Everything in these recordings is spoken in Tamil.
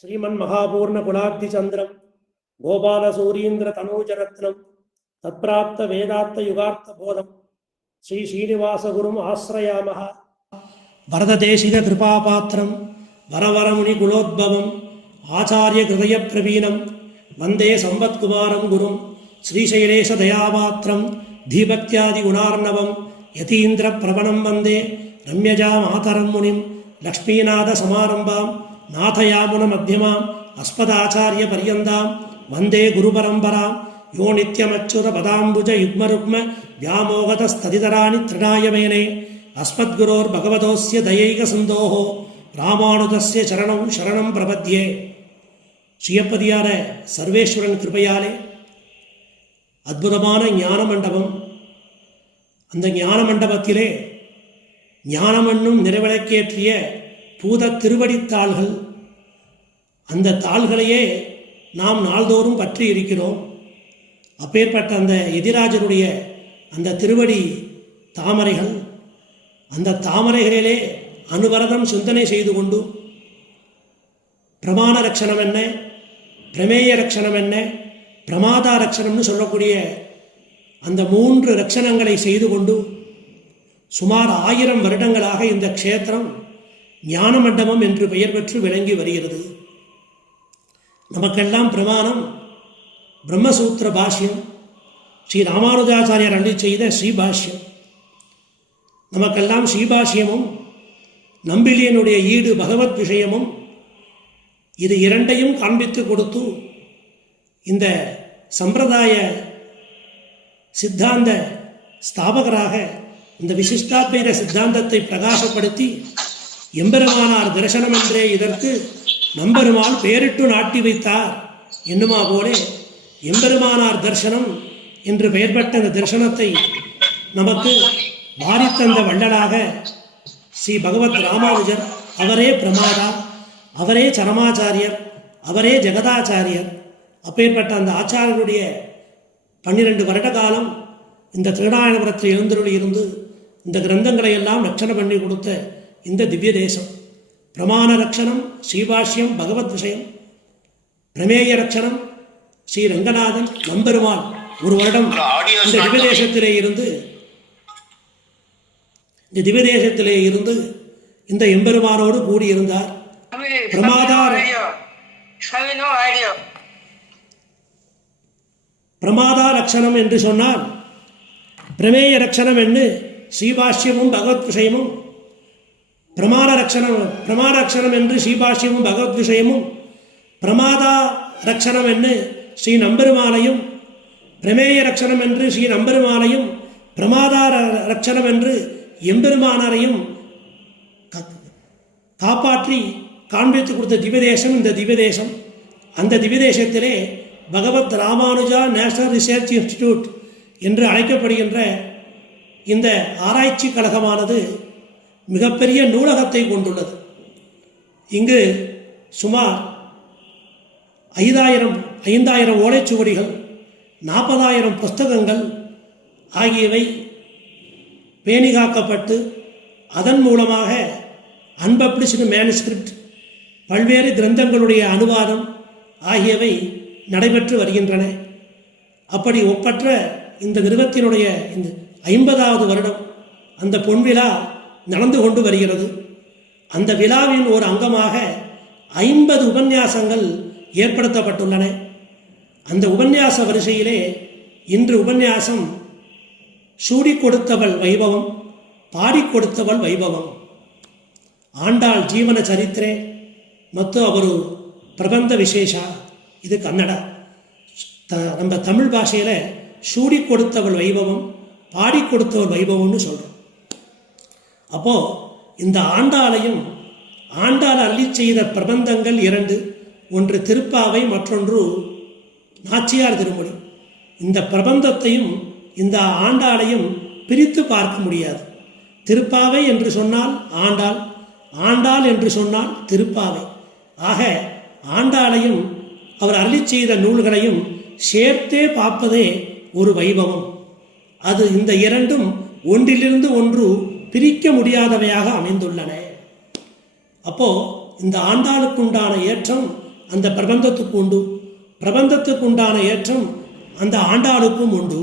श्रीमन् महापूर्ण कुलाब्धि चंद्रम गोपाल सूरीन्द्र तनूजरत्नम तत्प्राप्त वेदांत युगार्थ बोधम श्री श्रीनिवास गुरुम आश्रयामः। वरददेशिक कृपापात्रम वरवरमुनि कुलोद्भवम आचार्य हृदय प्रवीणम वंदे संवत्कुमारं गुरुम श्रीशैलेश दयापात्रम धीभक्त्यादि गुणार्णवम यतीन्द्र प्रवणं वंदे रम्यजा मातरं मुनिम लक्ष्मीनाथ समारंभां नाथयामुन मध्यमां अस्मदाचार्य पर्यन्तां वंदे गुरुपरंपरां यो नित्यमच्युत पदाम्बुज युग्मरुग्म व्यामोगतस्तदितराणि तृणाय मेने अस्मद्गुरोर्भगवतोस्य दयैकसिन्धोः रामानुजस्य चरणं शरणं प्रपद्ये। ஸ்ரீயப்பதியான சர்வேஸ்வரன் கிருபையாலே அற்புதமான ஞான மண்டபம். அந்த ஞான மண்டபத்திலே ஞானமென்னும் நிறைவிளக்கேற்றிய பூத திருவடித்தாள்கள், அந்த தாள்களையே நாம் நாள்தோறும் பற்றி இருக்கிறோம். அப்பேற்பட்ட அந்த எதிராஜனுடைய அந்த திருவடி தாமரைகள், அந்த தாமரைகளிலே அனுவரதம் சிந்தனை செய்து கொண்டு பிரமாண ரட்சணம் என்ன, பிரமேய ரட்சணம் என்ன, பிரமாதா ரட்சணம்னு சொல்லக்கூடிய அந்த 3 ரட்சணங்களை செய்து கொண்டு சுமார் 1000 வருடங்களாக இந்த க்ஷேத்திரம் ஞான மண்டபம் என்று பெயர் பெற்று விளங்கி வருகிறது. நமக்கெல்லாம் பிரமாணம் பிரம்மசூத்திர பாஷ்யம், ஸ்ரீ ராமானுஜாச்சாரியர் அருளி செய்த ஸ்ரீபாஷ்யம். நமக்கெல்லாம் ஸ்ரீபாஷ்யமும் நம்பிலியனுடைய ஈடு பகவத் விஷயமும், இது இரண்டையும் காண்பித்து கொடுத்து இந்த சம்பிரதாய சித்தாந்த ஸ்தாபகராக இந்த விசிஷ்டாத்வைத சித்தாந்தத்தை பிரகாசப்படுத்தி எம்பெருமானார் தரிசனம் என்றே இதற்கு நம்பெருமாள் பெயரிட்டு நாட்டி வைத்தார் என்னுமா போலே எம்பெருமானார் தரிசனம் என்று பெயர் பெற்ற இந்த தரிசனத்தை நமக்கு வாரித்தந்த வள்ளலாக ஸ்ரீ பகவத் ராமானுஜர். அவரே பிரமாதா, அவரே சரமாச்சாரியர், அவரே ஜெகதாச்சாரியர். அப்பேற்பட்ட அந்த ஆச்சாரியருடைய 12 வருட காலம் இந்த திருநாராயணபுரத்தில் எழுந்தருளி இருந்து இந்த கிரந்தங்களை எல்லாம் ரட்சணை பண்ணி கொடுத்த இந்த திவ்ய தேசம். பிரமாண ரட்சணம் ஸ்ரீபாஷ்யம் பகவத் விஷயம், பிரமேய ரட்சணம் ஸ்ரீ ரங்கநாதன் நம்பெருமாள். ஒரு வருடம் இந்த திவ்யதேசத்திலே இருந்து இந்த எம்பெருமானோடு கூடியிருந்தார். பிரமாதா லட்சணம் என்று சொன்னால் பிரமேய ரட்சணம் என்று ஸ்ரீபாஷ்யமும் பகவத் விஷயமும், பிரமாண ரட்சணம் என்று ஸ்ரீபாஷ்யமும் பகவத் விஷயமும், பிரமாதா ரட்சணம் என்று ஸ்ரீ நம்பெருமானையும், பிரமேய ரட்சணம் என்று ஸ்ரீ நம்பெருமானையும், பிரமாதா ரட்சணம் என்று எம்பெருமானாரையும் காப்பாற்றி காண்பித்து கொடுத்த திவ்யதேசம் இந்த திவ்யதேசம். அந்த திவ்யதேசத்திலே பகவத் ராமானுஜா நேஷனல் ரிசர்ச் இன்ஸ்டிடியூட் என்று அழைக்கப்படுகின்ற இந்த ஆராய்ச்சி கழகமானது மிகப்பெரிய நூலகத்தை கொண்டுள்ளது. இங்கு சுமார் 5000 ஓலைச்சுவடிகள், 40,000 புஸ்தகங்கள் ஆகியவை பேணிகாக்கப்பட்டு அதன் மூலமாக அன்பப்ளிஷ்டு மேனுஸ்கிரிப்ட், பல்வேறு கிரந்தங்களுடைய அனுவாதம் ஆகியவை நடைபெற்று வருகின்றன. அப்படி ஒப்பற்ற இந்த நிறுவனத்தினுடைய இந்த 50வது வருடம் அந்த பொன்விழா நடந்து கொண்டு வருகிறது. அந்த விழாவின் ஒரு அங்கமாக 50 உபன்யாசங்கள் ஏற்படுத்தப்பட்டுள்ளன. அந்த உபன்யாச வரிசையிலே இன்று உபன்யாசம் சூடி கொடுத்தவள் வைபவம், பாடி கொடுத்தவள் வைபவம். ಆಂಡಾಳ್ ಜೀವನ ಚರಿತ್ರೆ ಮತ್ತು ಅವರು ಪ್ರಬಂಧ ವಿಶೇಷ. இது கன்னடா. நம்ம தமிழ் பாஷையில் சூடி கொடுத்தவள் வைபவம், பாடி கொடுத்தவள் வைபவம்னு சொல்கிறோம். அப்போது இந்த ஆண்டாளையும் ஆண்டாள் அருளி செய்த பிரபந்தங்கள் 2, ஒன்று திருப்பாவை, மற்றொன்று நாச்சியார் திருமொழி. இந்த பிரபந்தத்தையும் இந்த ஆண்டாளையும் பிரித்து பார்க்க முடியாது. திருப்பாவை என்று சொன்னால் ஆண்டாள், ஆண்டாள் என்று சொன்னால் திருப்பாவை. ஆக ஆண்டாளையும் அவர் அருளி செய்த நூல்களையும் சேர்த்தே பார்ப்பதே ஒரு வைபவம். அது இந்த 2ம் ஒன்றிலிருந்து ஒன்று பிரிக்க முடியாதவையாக அமைந்துள்ளன. அப்போ இந்த ஆண்டாளுக்குண்டான ஏற்றம் அந்த பிரபந்தத்துக்கு உண்டு. பிரபந்தத்துக்கு உண்டான ஏற்றம் அந்த ஆண்டாளுக்கும் உண்டு.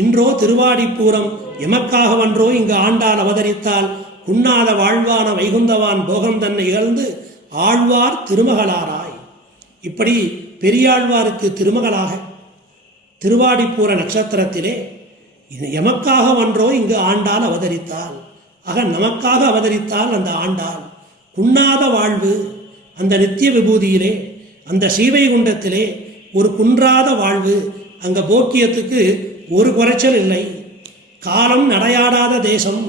இன்றோ திருவாடிப்பூரம் எமக்காகவன்றோ இங்கு ஆண்டாள் அவதரித்தால் உண்ணாத வாழ்வான வைகுந்தவான் போகம் தன்னை இகழ்ந்து ஆழ்வார் திருமகளாராய். இப்படி பெரியாழ்வாருக்கு திருமகளாக திருவாடிப்பூர நட்சத்திரத்திலே எமக்காக ஒன்றோ இங்கு ஆண்டாள் அவதரித்தாள். ஆக நமக்காக அவதரித்தால் அந்த ஆண்டாள். குன்னாத வாழ்வு அந்த நித்திய விபூதியிலே, அந்த ஸ்ரீவைகுண்டத்திலே ஒரு குன்றாத வாழ்வு. அங்க போக்கியத்துக்கு ஒரு குறைச்சல் இல்லை. காலம் நடையாடாத தேசம்,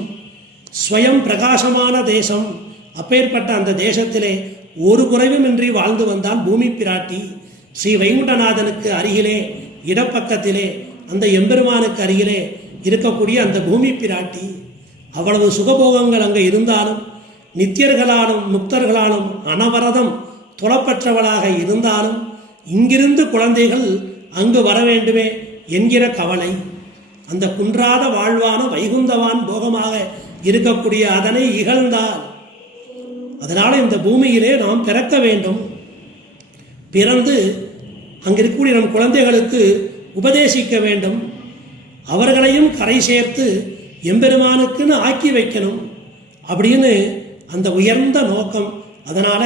ஸ்வயம் பிரகாசமான தேசம். அப்பேற்பட்ட அந்த தேசத்திலே ஒரு குறைவுமின்றி வாழ்ந்து வந்தால் பூமி பிராட்டி. ஸ்ரீ வைகுண்டநாதனுக்கு அருகிலே இடப்பக்கத்திலே அந்த எம்பெருமானுக்கு அருகிலே இருக்கக்கூடிய அந்த பூமி பிராட்டி. அவ்வளவு சுகபோகங்கள் அங்கே இருந்தாலும், நித்தியர்களாலும் முக்தர்களாலும் அனவரதம் தொழப்பற்றவளாக இருந்தாலும், இங்கிருந்து குழந்தைகள் அங்கு வர வேண்டுமே என்கிற கவலை. அந்த குன்றாத வாழ்வான வைகுந்தவான் போகமாக இருக்கக்கூடிய அதனை இகழ்ந்தால், அதனால இந்த பூமியிலே நாம் பிறக்க வேண்டும். பிறந்து அங்கு இருக்கக்கூடிய நம் குழந்தைகளுக்கு உபதேசிக்க வேண்டும். அவர்களையும் கரை சேர்த்து எம்பெருமானுக்குன்னு ஆக்கி வைக்கணும் அப்படின்னு அந்த உயர்ந்த நோக்கம். அதனால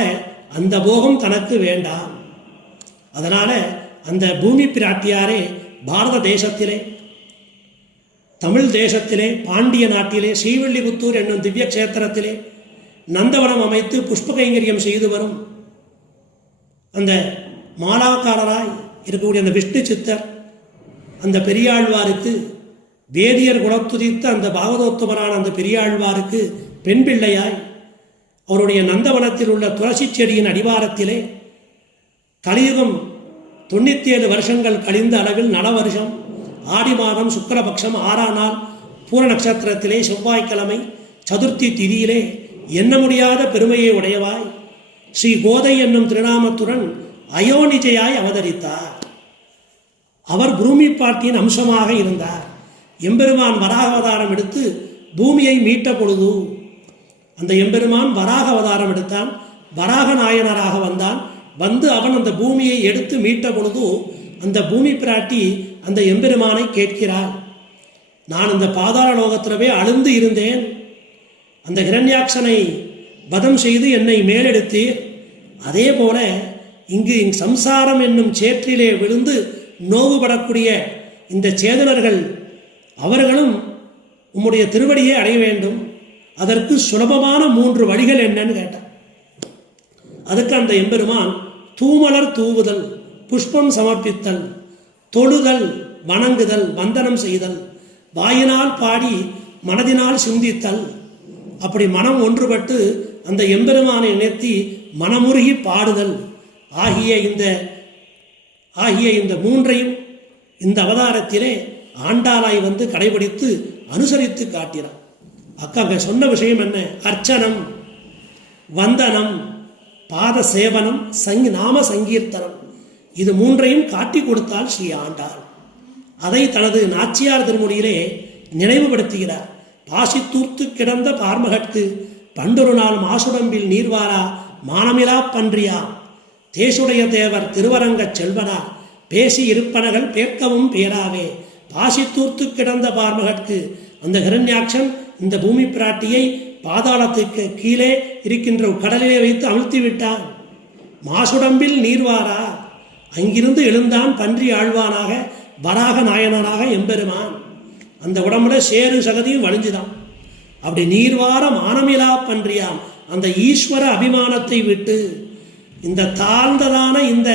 அந்த போகம் தனக்கு வேண்டாம். அதனால அந்த பூமி பிராட்டியாரே பாரத தேசத்திலே, தமிழ் தேசத்திலே, பாண்டிய நாட்டிலே ஸ்ரீவில்லிபுத்தூர் என்னும் திவ்ய கஷேத்திரத்திலே நந்தவனம் அமைத்து புஷ்ப கைங்கரியம் செய்து வரும் அந்த மாலாக்காரராய் இருக்கக்கூடிய அந்த விஷ்ணு சித்தர், அந்த பெரியாழ்வாருக்கு, வேதியர் குலத்துதித்த அந்த பாகவதோத்தமரான அந்த பெரியாழ்வாருக்கு பெண் பிள்ளையாய் அவருடைய நந்தவனத்தில் உள்ள துளசி செடியின் அடிவாரத்திலே கலியுகம் 97 வருஷங்கள் கழிந்த அளவில் நல வருஷம் ஆடி மாதம் சுக்கரபக்ஷம் 6ஆம் நாள் பூர நட்சத்திரத்திலே செவ்வாய்க்கிழமை சதுர்த்தி திதியிலே எண்ண முடியாத பெருமையை உடையவாய் ஸ்ரீ கோதை என்னும் திருநாமத்துடன் அயோனிஜையாய் அவதரித்தார். அவர் பூமி பாட்டியின் அம்சமாக இருந்தார். எம்பெருமான் வராக அவதாரம் எடுத்து பூமியை மீட்ட பொழுது அந்த எம்பெருமான் வராக அவதாரம் எடுத்தான். வராக நாயனராக வந்தான். வந்து அவன் அந்த பூமியை எடுத்து மீட்ட பொழுது அந்த பூமி பிராட்டி அந்த எம்பெருமானை கேட்கிறார், நான் அந்த பாதாள லோகத்திலவே அழுந்து இருந்தேன், அந்த ஹிரண்யாட்சனை வதம் செய்து என்னை மேலெடுத்தீர். அதே போல இங்கு சம்சாரம் என்னும் சேற்றிலே விழுந்து நோவுபடக்கூடிய இந்த சேதனர்கள் அவர்களும் உம்முடைய திருவடியை அடைய வேண்டும். அதற்கு சுலபமான 3 வழிகள் என்னன்னு கேட்டார். அதுக்கு அந்த எம்பெருமான் தூமலர் தூவுதல், புஷ்பம் சமர்ப்பித்தல், தொழுதல், வணங்குதல், வந்தனம் செய்தல், வாயினால் பாடி மனதினால் சிந்தித்தல், அப்படி மனம் ஒன்றுபட்டு அந்த எம்பெருமானை நினைத்தி மனமுருகி பாடுதல் ஆகிய இந்த 3ஐயும் இந்த அவதாரத்திலே ஆண்டாளாய் வந்து கடைபிடித்து அனுசரித்து காட்டினார். அக்காங்க சொன்ன விஷயம் என்ன? அர்ச்சனம், வந்தனம், பாத சேவனம், நாம சங்கீர்த்தனம், இது 3ஐயும் காட்டி கொடுத்தால் ஸ்ரீ ஆண்டாள். அதை தனது நாச்சியார் திருமொழியிலே நினைவுபடுத்துகிறார். பாசித்தூர்த்து கிடந்த பார்மகற்கு பண்டொரு நாள் மாசுடம்பில் நீர்வாரா மானமிலா பன்றியா தேசுடைய தேவர் திருவரங்கச் செல்வனா பேசி இருப்பனகள் பேர்க்கவும் பேராவே. பாசித்தூர்த்து கிடந்த பார்மகற்கு அந்த ஹிரண்யாட்சன் இந்த பூமி பிராட்டியை பாதாளத்துக்கு கீழே இருக்கின்ற கடலிலே வைத்து அழுத்தி விட்டான். மாசுடம்பில் நீர்வாரா, அங்கிருந்து எழுந்தான் பன்றி ஆழ்வானாக, வராக நாயனானாக எம்பெருமான். அந்த உடம்புல சேரு சகதியும் வழிஞ்சுதான். அப்படி நீர்வார மானமிலா பன்றியாம் அந்த ஈஸ்வர அபிமானத்தை விட்டு இந்த தாழ்ந்ததான இந்த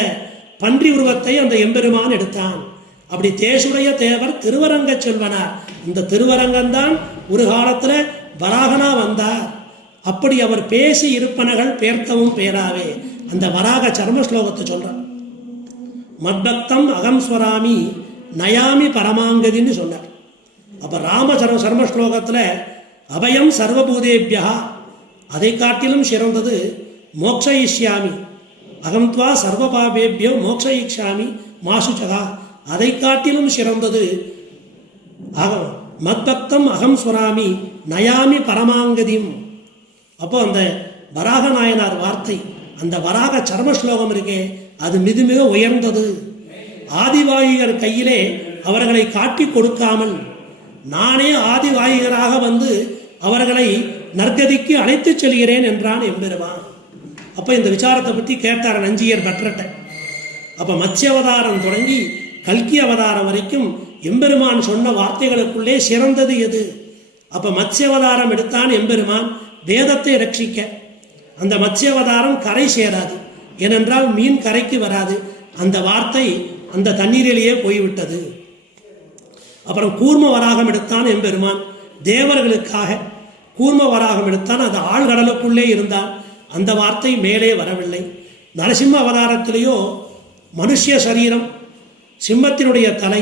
பன்றி உருவத்தை அந்த எம்பெருமான் எடுத்தான். அப்படி தேசுடைய தேவர் திருவரங்க செல்வனார். இந்த திருவரங்கம்தான் ஒரு காலத்துல வராகனா வந்தார். அப்படி அவர் பேசி இருப்பனகள் பேர்க்கவும் பேராவே. அந்த வராக சர்ம ஸ்லோகத்தை சொல்றார். மத்பக்தம் அகம் ஸ்வராமி நயாமி பரமாங்கதின்னு சொன்னார். அப்ப ராம சர்ம ஸ்லோகத்துல அபயம் சர்வபூதேபியா, அதை காட்டிலும் சிறந்தது மோக்ஷயிஷ்யாமி அகம்த்வா சர்வபாபேபியோ மோக்ஷயிக்ஷாமி மாசுச்சகா, அதை காட்டிலும் சிறந்தது மத்பக்தம் அகம் ஸ்வராமி நயாமி பரமாங்கதிம். அப்போ அந்த வராக நாயனார் வார்த்தை அந்த வராக சர்ம ஸ்லோகம் இருக்கே அது மிக மிக உயர்ந்தது. ஆதிவாயிகர் கையிலே அவர்களை காட்டி கொடுக்காமல் நானே ஆதிவாயிகராக வந்து அவர்களை நற்கதிக்கு அழைத்துச் செல்கிறேன் என்றான் எம்பெருமான். அப்போ இந்த விசாரத்தை பற்றி கேட்டார் நஞ்சியர் பற்றட்ட. அப்போ மத்ஸ்ய அவதாரம் தொடங்கி கல்கி அவதாரம் வரைக்கும் எம்பெருமான் சொன்ன வார்த்தைகளுக்குள்ளே சிறந்தது எது? அப்போ மத்ஸ்ய அவதாரம் எடுத்தான் எம்பெருமான் வேதத்தை ரட்சிக்க. அந்த மத்ஸ்ய அவதாரம் கரை சேராது, ஏனென்றால் மீன் கரைக்கு வராது. அந்த வார்த்தை அந்த தண்ணீரிலேயே போய்விட்டது. அப்புறம் கூர்ம வராகம் எடுத்தான் எம்பெருமான் தேவர்களுக்காக. கூர்ம வராகம் எடுத்தான், அது ஆழ்கடலுக்குள்ளே இருந்தால் அந்த வார்த்தை மேலே வரவில்லை. நரசிம்ம அவதாரத்திலேயோ மனுஷ சரீரம், சிம்மத்தினுடைய தலை,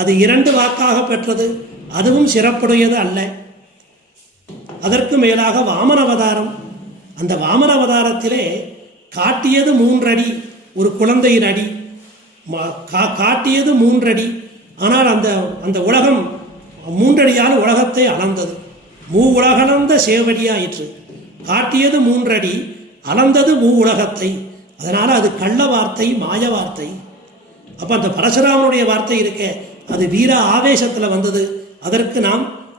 அது 2 வாக்காக பெற்றது, அதுவும் சிறப்புடையது அல்ல. அதற்கு மேலாக வாமன அவதாரம், அந்த வாமன அவதாரத்திலே காட்டியது 3 அடி, ஒரு குழந்தையின் அடி காட்டியது 3 அடி. ஆனால் அந்த அந்த உலகம் 3 அடியால் உலகத்தை அளந்தது. உலகளந்த சேவடியாயிற்று. காட்டியது 3 அடி, அளந்தது உலகத்தை. அதனால் அது கள்ள வார்த்தை, மாய வார்த்தை. அப்போ அந்த பரசுராமனுடைய வார்த்தை இருக்க அது வீர ஆவேசத்தில் வந்தது. அதற்கு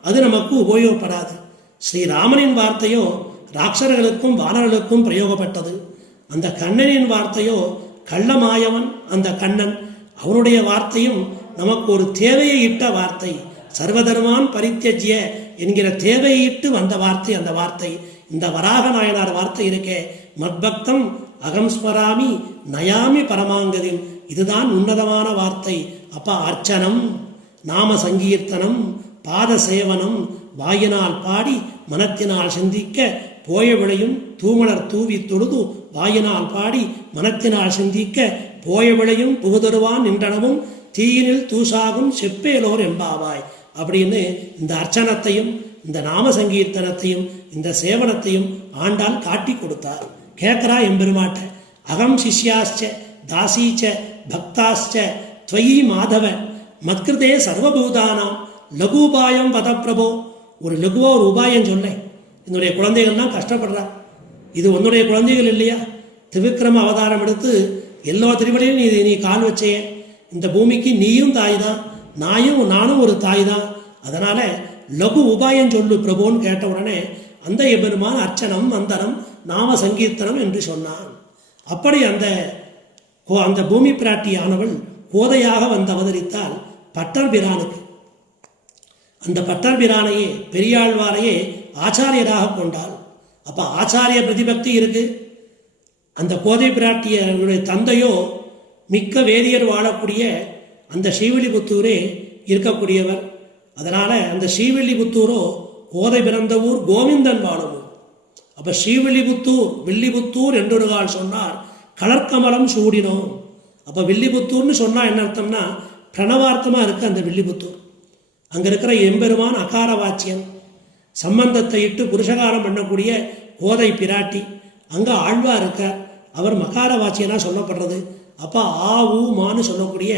அது நமக்கு உபயோகப்படாது. ஸ்ரீராமனின் வார்த்தையோ ராட்சர்களுக்கும் வானர்களுக்கும் பிரயோகப்பட்டது. அந்த கண்ணனின் வார்த்தையோ கள்ளமாயவன் அந்த கண்ணன், அவனுடைய வார்த்தையும் நமக்கு ஒரு தேவையை இட்ட வார்த்தை. சர்வதர்மான் பரித்தியஜ்ய என்கிற தேவையிட்டு வந்த வார்த்தை அந்த வார்த்தை. இந்த வராக நாயனார் வார்த்தை இருக்கே மத்பக்தம் அகம் ஸ்மராமி நயாமி பரமாங்கதின், இதுதான் உன்னதமான வார்த்தை. அப்பா அர்ச்சனம், நாம சங்கீர்த்தனம், பாத சேவனம், வாயினால் பாடி மனத்தினால் சிந்திக்க போய விளையும் தூமலர் தூவி தொழுது வாயினால் பாடி மனத்தினால் சிந்திக்க போய விளையும் புகுதருவான் நின்றனவும் தீயினில் தூசாகும் செப்பேலோர் எம்பாவாய் அப்படின்னு இந்த அர்ச்சனத்தையும் இந்த நாம சங்கீர்த்தனத்தையும் இந்த சேவனத்தையும் ஆண்டாள் காட்டி கொடுத்தார். கேட்கிறா எம்பெருமாட்ட, அகம் சிஷ்யாச்ச தாசீச்ச பக்தாச்ச துவயி மாதவ மத்கிருதே சர்வபூதானாம் லகுபாயம் வத பிரபோ. ஒரு லகுவா ஒரு உபாயம் சொல்லேன். என்னுடைய குழந்தைகள்லாம் கஷ்டப்படுறா, இது உன்னுடைய குழந்தைகள் இல்லையா? திவிக்ரம அவதாரம் எடுத்து எல்லா திருவடியிலும் நீ கால் வச்சைய, இந்த பூமிக்கு நீயும் தாய் தான், நானும் ஒரு தாய் தான். அதனால லகு உபாயம் சொல்லு பிரபுன்னு கேட்ட உடனே அந்த எபெருமான் அர்ச்சனம் மந்தனம் நாம சங்கீர்த்தனம் என்று சொன்னான். அப்படி அந்த பூமி பிராட்டியானவள் கோதையாக வந்து அவதரித்தால் பட்டர் பிரானுக்கு. அந்த பட்டர் பிரானையே பெரியாழ்வாரையே ஆச்சாரியராக கொண்டாள். அப்போ ஆச்சாரிய பிரதிபக்தி இருக்கு. அந்த கோதை பிராட்டியருடைய தந்தையோ மிக்க வேதியர் வாழக்கூடிய அந்த ஸ்ரீவில்லிபுத்தூரே இருக்கக்கூடியவர். அதனால் அந்த ஸ்ரீவில்லிபுத்தூரோ கோதை பிறந்த ஊர் கோவிந்தன் வாழும் ஊர். அப்போ ஸ்ரீவில்லிபுத்தூர் வில்லிபுத்தூர் என்றொரு கால் சொன்னார் கலர்கமலம் சூடினோம். அப்போ வில்லிபுத்தூர்னு சொன்னால் என்ன அர்த்தம்னா பிரணவார்த்தமாக இருக்குது அந்த வில்லிபுத்தூர். அங்கே இருக்கிற எம்பெருமான் அகார வாச்சியன், சம்பந்தத்தை இட்டு புருஷகாரம் பண்ணக்கூடிய கோதை பிராட்டி. அங்கே ஆழ்வா இருக்கார், அவர் மகார வாச்சியனாக சொல்லப்படுறது. அப்போ ஆ ஊ மான்னு சொல்லக்கூடிய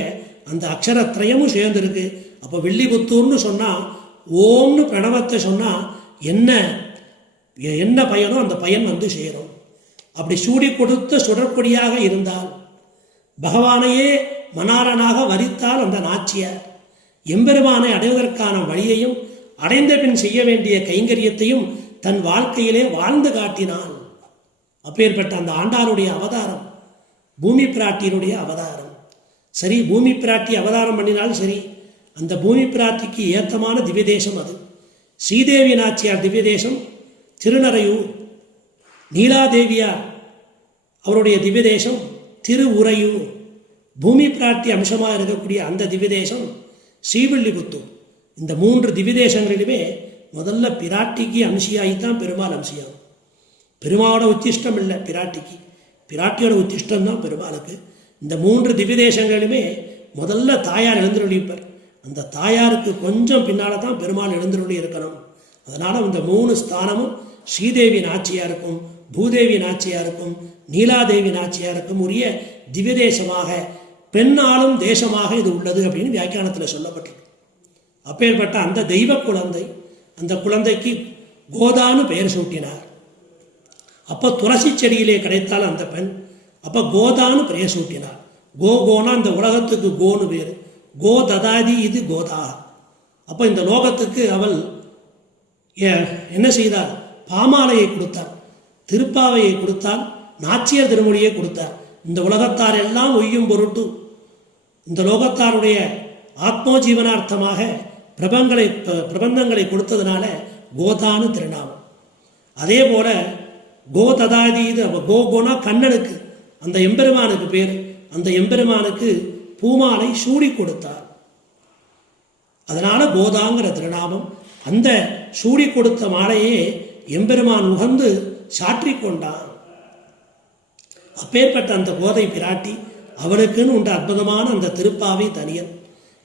அந்த அக்ஷரத்திரயமும் சேர்ந்துருக்கு. அப்போ வில்லிபுத்தூர்னு சொன்னால் ஓம்னு பிரணவத்தை சொன்னால் என்ன பயனோ அந்த பயன் வந்து சேரும். அப்படி சூடி கொடுத்த சுடற்கொடியாக இருந்தால், பகவானையே மணாரனாக வரித்தால் அந்த நாச்சியார் எம்பெருமானை அடைவதற்கான வழியையும் அடைந்த பின் செய்ய வேண்டிய கைங்கரியத்தையும் தன் வாழ்க்கையிலே வாழ்ந்து காட்டினாள். அப்பேற்பட்ட அந்த ஆண்டாளுடைய அவதாரம் பூமி பிராட்டியினுடைய அவதாரம். சரி, பூமி பிராட்டி அவதாரம் பண்ணினால் சரி, அந்த பூமி பிராட்டிக்கு ஏத்தமான திவ்யதேசம் அது. ஸ்ரீதேவி நாச்சியார் திவ்யதேசம் திருநறையூர், நீலாதேவியார் அவருடைய திவ்யதேசம் திருவுறையூர், பூமி பிராட்டி அம்சமாக இருக்கக்கூடிய அந்த திவ்யதேசம் ஸ்ரீவில்லிபுத்தூர். இந்த 3 திவ்யதேசங்களிலுமே முதல்ல பிராட்டிக்கு அம்சியாகித்தான் பெருமாள் அம்சியாகும். பெருமாளோட உத்திஷ்டம் இல்லை பிராட்டிக்கு, பிராட்டியோட உத்திஷ்டம் தான் பெருமாளுக்கு. இந்த 3 திவ்யதேசங்களிலுமே முதல்ல தாயார் எழுந்தருளிப்பார். அந்த தாயாருக்கு கொஞ்சம் பின்னால் தான் பெருமாள் எழுந்தருளி இருக்கணும். அதனால் இந்த 3 ஸ்தானமும் ஸ்ரீதேவி நாச்சியாருக்கும் பூதேவி நாச்சியாருக்கும் நீலாதேவி நாச்சியாருக்கும் உரிய திவ்யதேசமாக பெண்ணாளும் தேசமாக இது உள்ளது அப்படின்னு வியாக்கியானத்தில் சொல்லப்பட்டிருக்கு. அப்பேற்பட்ட அந்த தெய்வ குழந்தை, அந்த குழந்தைக்கு கோதான்னு பெயர் சூட்டினார். அப்போ துளசி செடியிலே கிடைத்தால் அந்த பெண், அப்போ கோதான்னு பெயர் சூட்டினார். கோனா இந்த உலகத்துக்கு கோன்னு பேர், கோ ததாதி இது கோதா. அப்போ இந்த லோகத்துக்கு அவள் என்ன செய்தார்? பாமாலையை கொடுத்தார், திருப்பாவையை கொடுத்தால், நாச்சியார் திருமொழியை கொடுத்தார். இந்த உலகத்தார் எல்லாம் ஒய்யும் பொருட்டு இந்த லோகத்தாருடைய ஆத்மோஜீவனார்த்தமாக பிரபந்தங்களை கொடுத்ததுனால கோதான்னு திருநாமம். அதே போல கோ ததாதி இது கோனா கண்ணனுக்கு, அந்த எம்பெருமானுக்கு பேர். அந்த எம்பெருமானுக்கு பூமாலை சூடி கொடுத்தார், அதனால கோதாங்கிற திருநாமம். அந்த சூடி கொடுத்த மாலையே எம்பெருமான் உகந்து சாற்றி கொண்டான். அப்பேற்பட்ட அந்த கோதை பிராட்டி, அவளுக்குன்னு உண்டு அற்புதமான அந்த திருப்பாவை தனியன்.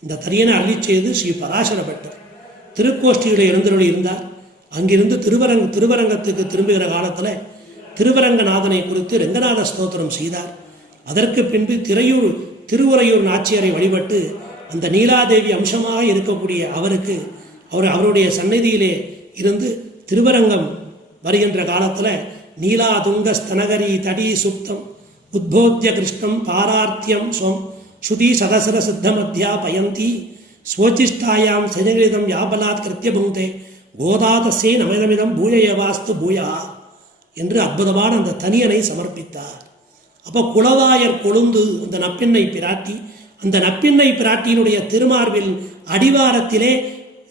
இந்த தனியனை அள்ளி செய்து ஸ்ரீ பராசர பட்டர் திருக்கோஷ்டியில் எழுந்தருளி இருந்தார். அங்கிருந்து திருவரங்கத்துக்கு திரும்புகிற காலத்தில் திருவரங்கநாதனை குறித்து ரெங்கநாத ஸ்தோத்திரம் செய்தார். அதற்கு பின்பு திருவுரையூர் நாச்சியாரை வழிபட்டு அந்த நீலாதேவி அம்சமாக இருக்கக்கூடிய அவருடைய சந்நிதியிலே இருந்து திருவரங்கம் வருகின்ற காலத்தில் நீலா துங்க ஸ்தனகரி தடி சுப்தம் உத்போத்திய கிருஷ்ணம் பாரார்த்தியம் ஸ்வம் ஸ்ருதி சதசர சித்தமத்யா பயந்தி ஸ்வோச்சிஷ்டாயாம் சனிகிருதம் யாபலாத் கிருத்திய புங்கே கோதாதசே நமதமிதம் பூயவாஸ்து பூயா என்று அற்புதமான அந்த தனியனை சமர்ப்பித்தார். அப்போ குலவாயர் கொழுந்து அந்த நப்பின்னை பிராட்டி, அந்த நப்பின்னை பிராட்டியினுடைய திருமார்பில் அடிவாரத்திலே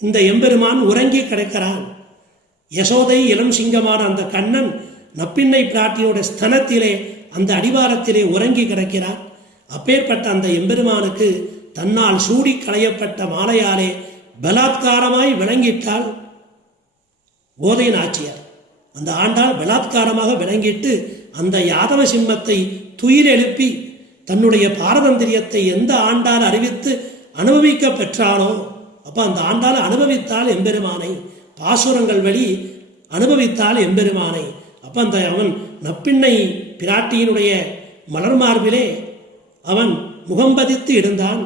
இந்த எம்பெருமான் உறங்கி கிடக்கிறான். யசோதை இளம் சிங்கமான அந்த கண்ணன் நப்பின்னை பிராட்டியோட ஸ்தனத்திலே அந்த அடிவாரத்திலே உறங்கி கிடக்கிறான். அப்பேற்பட்ட அந்த எம்பெருமானுக்கு தன்னால் சூடி களையப்பட்ட மாலையாலே பலாத்காரமாய் விளங்கிட்டாள் கோதை நாச்சியார். அந்த ஆண்டாள் பலாத்காரமாக விளங்கிட்டு அந்த யாதவ சிம்மத்தை துயில் எழுப்பி தன்னுடைய பாரதந்திரியத்தை எந்த ஆண்டால் அறிவித்து அனுபவிக்க பெற்றானோ, அப்போ அந்த ஆண்டால் அனுபவித்தால் எம்பெருமானை, பாசுரங்கள் வழி அனுபவித்தால் எம்பெருமானை. அப்போ அந்த அவன் நப்பின்னை பிராட்டியினுடைய மலர் மார்பிலே அவன் முகம்பதித்து இருந்தான்.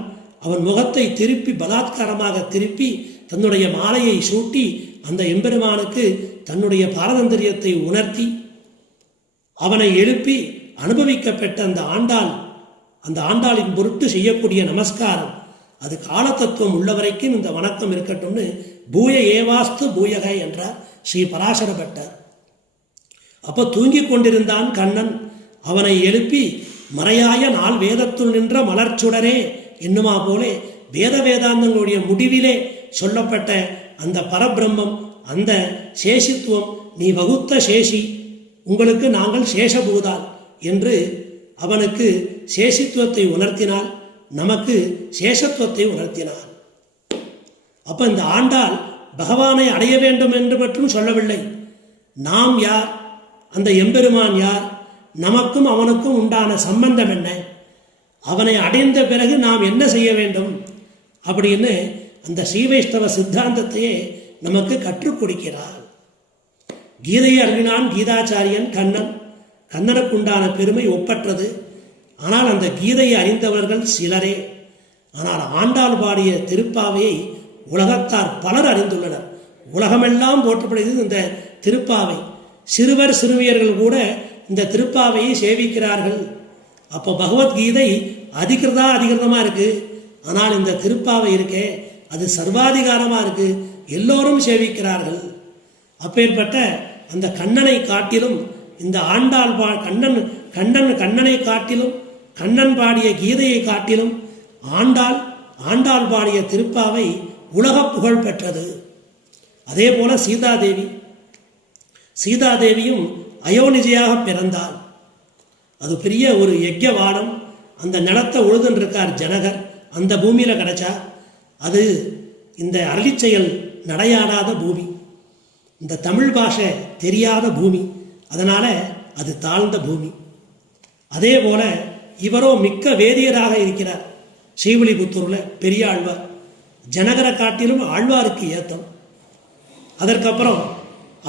அவன் முகத்தை திருப்பி பலாத்காரமாக திருப்பி தன்னுடைய மாலையை சூட்டி அந்த எம்பெருமானுக்கு தன்னுடைய பாரதந்திரியத்தை உணர்த்தி அவனை எழுப்பி அனுபவிக்கப்பட்ட அந்த ஆண்டாளின் பொருட்டு செய்யக்கூடிய நமஸ்காரம், அது காலத்தத்துவம் உள்ளவரைக்கும் இந்த வணக்கம் இருக்கட்டும்னு பூய ஏவாஸ்து பூயக என்றார் ஸ்ரீ பராசர பட்டர். அப்போ தூங்கிக் கொண்டிருந்தான் கண்ணன். அவனை எழுப்பி மறையாய நாள் வேதத்துள் நின்ற மலர்ச்சுடரே என்னுமா போலே வேதாந்தங்களுடைய முடிவிலே சொல்லப்பட்ட அந்த பரபிரம்மம், அந்த சேஷித்துவம், நீ வகுத்த சேஷி, உங்களுக்கு நாங்கள் சேஷபூதால் என்று அவனுக்கு சேஷித்துவத்தை உணர்த்தினாள், நமக்கு சேஷத்துவத்தை உணர்த்தினாள். அப்ப இந்த ஆண்டாள் பகவானை அடைய வேண்டும் என்று மட்டும் சொல்லவில்லை. நாம் யார், அந்த எம்பெருமான் யார், நமக்கும் அவனுக்கும் உண்டான சம்பந்தம் என்ன, அவனை அடைந்த பிறகு நாம் என்ன செய்ய வேண்டும் அப்படின்னு அந்த ஸ்ரீவைஷ்ணவ சித்தாந்தத்தையே நமக்கு கற்றுக் கொடுக்கிறார். கீதையை அருளினான் கீதாச்சாரியன் கண்ணன். கண்ணனுக்கு உண்டான பெருமை ஒப்பற்றது. ஆனால் அந்த கீதையை அறிந்தவர்கள் சிலரே. ஆனால் ஆண்டாள் பாடிய திருப்பாவையை உலகத்தார் பலர் அறிந்துள்ளனர். உலகமெல்லாம் போற்றப்படுகிறது இந்த திருப்பாவை. சிறுவர் சிறுமியர்கள் கூட இந்த திருப்பாவையை சேவிக்கிறார்கள். அப்போ பகவத்கீதை அதிகிருதமாக இருக்கு. ஆனால் இந்த திருப்பாவை இருக்கே அது சர்வாதிகாரமாக இருக்கு, எல்லோரும் சேவிக்கிறார்கள். அப்பேற்பட்ட அந்த கண்ணனை காட்டிலும் இந்த ஆண்டாள் கண்ணனை காட்டிலும், கண்ணன் பாடிய கீதையை காட்டிலும் ஆண்டாள் பாடிய திருப்பாவை உலக புகழ் பெற்றது. அதே போல சீதாதேவியும் அயோனிஜையாக பிறந்தாள். அது பெரிய ஒரு யஜ்ஞவாடம். அந்த நிலத்தை உழுதுன்னு இருக்கார் ஜனகர், அந்த பூமியில் கிடைச்சா. அது இந்த அரளிச்செயல் நடையாடாத பூமி, இந்த தமிழ் பாஷை தெரியாத பூமி, அதனால அது தாழ்ந்த பூமி. அதே போல இவரோ மிக்க வேதியராக இருக்கிறார். ஸ்ரீவில்லிபுத்தூரில் பெரிய ஆழ்வார், ஜனகரை காட்டிலும் ஆழ்வாருக்கு ஏத்தம். அதற்கப்புறம்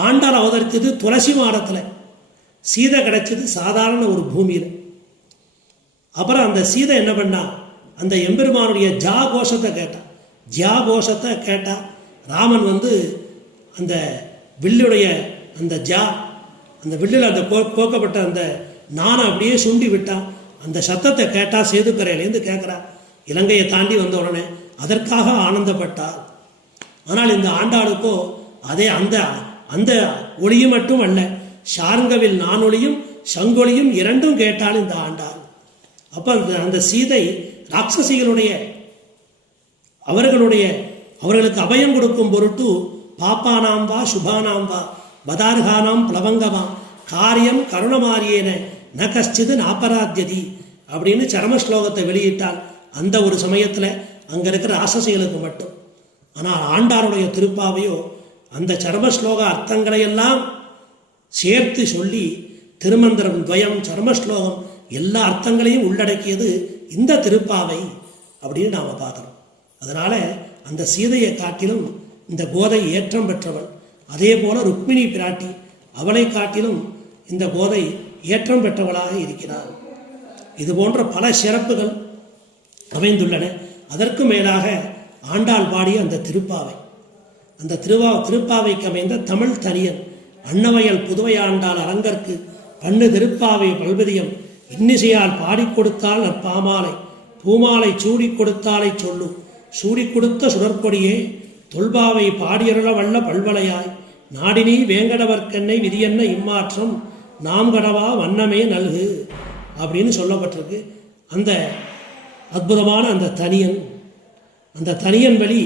ஆண்டாள் அவதரித்தது துளசி மாடத்தில், சீதை கிடைச்சது சாதாரண ஒரு பூமியில். அப்புறம் அந்த சீதை என்ன பண்ணா, அந்த எம்பெருமானுடைய ஜா கோஷத்தை கேட்டா. ராமன் அந்த வில்லுடைய அந்த ஜா, அந்த வில்லில் அந்த கோக்கப்பட்ட அந்த நானை அப்படியே சுண்டி விட்டான். அந்த சத்தத்தை கேட்டால் சேதுக்கரையிலேருந்து கேட்குறா. இலங்கையை தாண்டி வந்த உடனே அதற்காக ஆனந்தப்பட்டார். ஆனால் இந்த ஆண்டாளுக்கோ அதே அந்த அந்த ஒளியும் மட்டும் அல்ல, ஷார்ங்கவில் நானொளியும் சங்கொலியும் இரண்டும் கேட்டால் இந்த ஆண்டாள். அப்போ அந்த சீதை ராட்சசிகளுடைய அவர்களுக்கு அபயம் கொடுக்கும் பொருட்டு பாப்பானாம்பா சுபானாம்பா பதார்கானாம் பிளவங்கமா காரியம் கருணமாரியேன ந கஷ்டிது நாபராத்தியதி அப்படின்னு சரம ஸ்லோகத்தை வெளியிட்டால் அந்த ஒரு சமயத்தில் அங்கே இருக்கிற ராட்சசிகளுக்கு மட்டும். ஆனால் ஆண்டாருடைய திருப்பாவையோ அந்த சரம ஸ்லோக அர்த்தங்களையெல்லாம் சேர்த்து சொல்லி திருமந்திரம் துவயம் சரமஸ்லோகம் எல்லா அர்த்தங்களையும் உள்ளடக்கியது இந்த திருப்பாவை அப்படின்னு நாம் பார்க்குறோம். அதனால் அந்த சீதையை காட்டிலும் இந்த கோதை ஏற்றம் பெற்றவள். அதே போல ருக்மிணி பிராட்டி, அவளை காட்டிலும் இந்த கோதை ஏற்றம் பெற்றவளாக இருக்கிறாள். இது போன்ற பல சிறப்புகள் அமைந்துள்ளன. அதற்கு மேலாக ஆண்டாள் பாடிய அந்த திருப்பாவை, அந்த திருப்பாவைக்கு அமைந்த தமிழ் தனியன் அன்னவயல் புதுவை ஆண்டாள் அரங்கற்கு பண்ணு திருப்பாவை பல்பதியம் இன்னிசையால் பாடிக் கொடுத்தால் நற்பாமாலை பூமாலை சூடி கொடுத்தாலை சொல்லு சூடி கொடுத்த சுடற்கொடியே தொல்பாவை பாடியருள வல்ல பல்வளையாய் நாடினி வேங்கடவர்க்கென்னை விதியென்ன இம்மாற்றம் நாம் கடவா வண்ணமே நல்கு அப்படின்னு சொல்லப்பட்டிருக்கு. அந்த அற்புதமான அந்த தனியன் வழி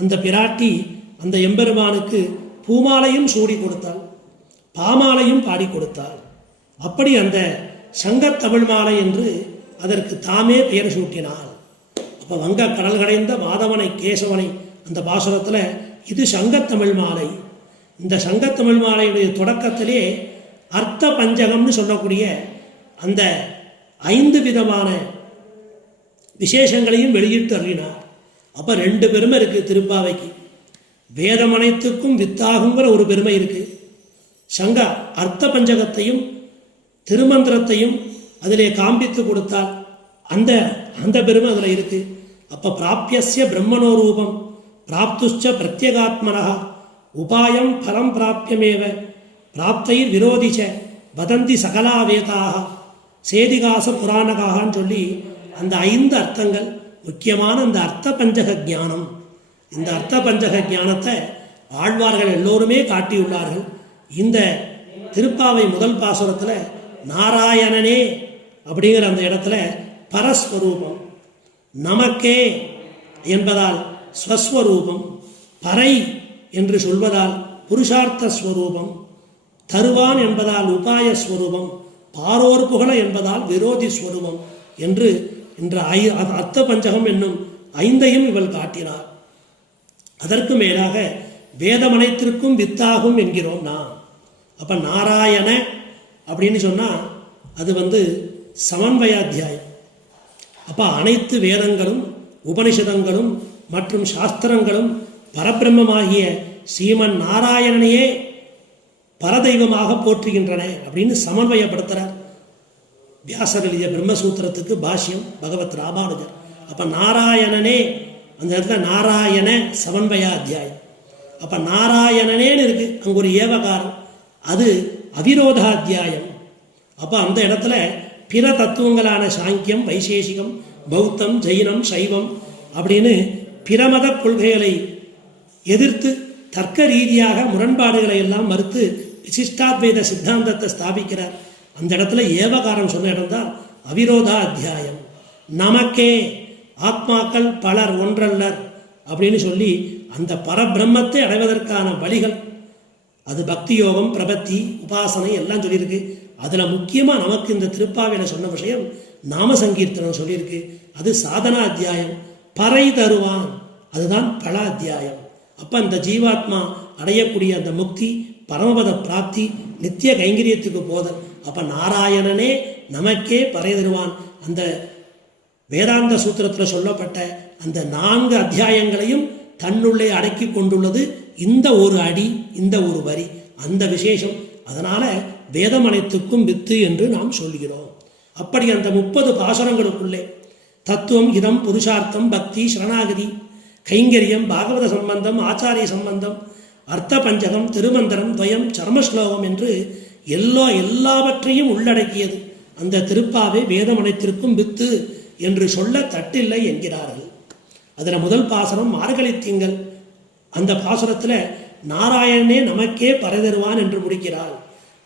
அந்த பிராட்டி அந்த எம்பெருமானுக்கு பூமாலையும் சூடி கொடுத்தாள், பாமாலையும் பாடி கொடுத்தாள். அப்படி அந்த சங்கத்தமிழ் மாலை என்று அதற்கு தாமே பெயர் சூட்டினாள். அப்போ வங்க கடல் கடைந்த மாதவனை கேசவனை அந்த பாசுரத்தில் இது சங்கத்தமிழ் மாலை. இந்த சங்கத்தமிழ் மாலையுடைய தொடக்கத்திலே அர்த்த பஞ்சகம்னு சொல்லக்கூடிய அந்த 5 விதமான விசேஷங்களையும் வெளியிட்டு அருளினார். அப்போ 2 பெருமை இருக்குது திருப்பாவைக்கு. வேதம் அனைத்துக்கும் வித்தாகுங்கிற ஒரு பெருமை இருக்குது. சங்க அர்த்த பஞ்சகத்தையும் திருமந்திரத்தையும் அதிலே காண்பித்து கொடுத்தால் அந்த அந்த பெருமை அதில் இருக்குது. அப்போ பிராபியஸ்ய பிரம்மணோ ரூபம் பிராப்துச்ச பிரத்யேகாத்மனः உபாயம் பலம் பிராபியமேவ பிராப்தை விரோதிச்ச வதந்தி சகலா வேதாக சேதிகாச புராணகான்னு சொல்லி அந்த 5 அர்த்தங்கள் முக்கியமான அந்த அர்த்த பஞ்சக ஞானம். இந்த அர்த்த பஞ்சக ஞானத்தை ஆழ்வார்கள் எல்லோருமே காட்டியுள்ளார்கள். இந்த திருப்பாவை முதல் பாசுரத்தில் நாராயணனே அப்படிங்கிற அந்த இடத்துல பரஸ்வரூபம், நமக்கே என்பதால் ஸ்வஸ்வரூபம், பறை என்று சொல்வதால் புருஷார்த்த ஸ்வரூபம், தருவான் என்பதால் உபாய ஸ்வரூபம், பாரோர் புகழ என்பதால் விரோதி ஸ்வரூபம் என்று இன்று அர்த்த பஞ்சகம் என்னும் 5ஐயும் இவள் காட்டினார். அதற்கு மேலாக வேதமனைத்திற்கும் வித்தாகும் என்கிறோம் நாம். அப்போ நாராயண அப்படின்னு சொன்னால் அது சமன்வயாத்தியாயம். அப்போ அனைத்து வேதங்களும் உபனிஷதங்களும் மற்றும் சாஸ்திரங்களும் பரபிரம்மமாகிய ஸ்ரீமன் நாராயணனையே பரதெய்வமாக போற்றுகின்றன அப்படின்னு சமன்வயப்படுத்துகிறார். வியாசர் எழுதிய பிரம்மசூத்திரத்துக்கு பாஷ்யம் பகவத் ராமானுஜர். அப்போ நாராயணனே அந்த இடத்துல நாராயண சமன்வயாத்தியாயம். அப்போ நாராயணனேன்னு இருக்கு, அங்கே ஒரு ஏவகாரம், அது அவிரோதாத்தியாயம். அப்போ அந்த இடத்துல பிற தத்துவங்களான சாங்கியம் வைசேஷிகம் பௌத்தம் ஜெயினம் சைவம் அப்படின்னு பிரமத கொள்கைகளை எதிர்த்து தர்க்க ரீதியாக முரண்பாடுகளை எல்லாம் மறுத்து விசிஷ்டாத்வைத சித்தாந்தத்தை ஸ்தாபிக்கிறார். அந்த இடத்துல ஏவகாரம் சொன்ன இடம்தான் அவிரோதா அத்தியாயம். நமக்கே ஆத்மாக்கள் பலர் ஒன்றல்லர் அப்படின்னு சொல்லி அந்த பரபிரம்மத்தை அடைவதற்கான வழிகள், அது பக்தி யோகம் பிரபத்தி உபாசனை எல்லாம் சொல்லியிருக்கு. அதில் முக்கியமாக நமக்கு இந்த திருப்பாவையில் சொன்ன விஷயம் நாம சங்கீர்த்தனம் சொல்லியிருக்கு. அது சாதனா அத்தியாயம். பறை தருவான், அதுதான் பல அத்தியாயம். அப்போ அந்த ஜீவாத்மா அடையக்கூடிய அந்த முக்தி பரமபத பிராப்தி நித்திய கைங்கரியத்துக்கு போதல். அப்போ நாராயணனே நமக்கே பறை தருவான். அந்த வேதாந்த சூத்திரத்தில் சொல்லப்பட்ட அந்த 4 அத்தியாயங்களையும் தன்னுள்ளே அடக்கி கொண்டுள்ளது இந்த ஒரு அடி, இந்த ஒரு வரி, அந்த விசேஷம். அதனால் வேதம் அனைத்துக்கும் வித்து என்று நாம் சொல்கிறோம். அப்படி அந்த 30 பாசுரங்களுக்குள்ளே தத்துவம், இதம், புருஷார்த்தம், பக்தி, சரணாகதி, கைங்கரியம், பாகவத சம்பந்தம், ஆச்சாரிய சம்பந்தம், அர்த்த பஞ்சகம், திருமந்திரம், துவயம், சர்மஸ்லோகம் என்று எல்லாவற்றையும் உள்ளடக்கியது. அந்த திருப்பாவை வேதம் அனைத்திற்கும் வித்து என்று சொல்ல தட்டில்லை என்கிறார்கள். அதில் முதல் பாசுரம் மார்கழி திங்கள். அந்த பாசுரத்தில் நாராயணனே நமக்கே பறை தருவான் என்று முடிக்கிறார்.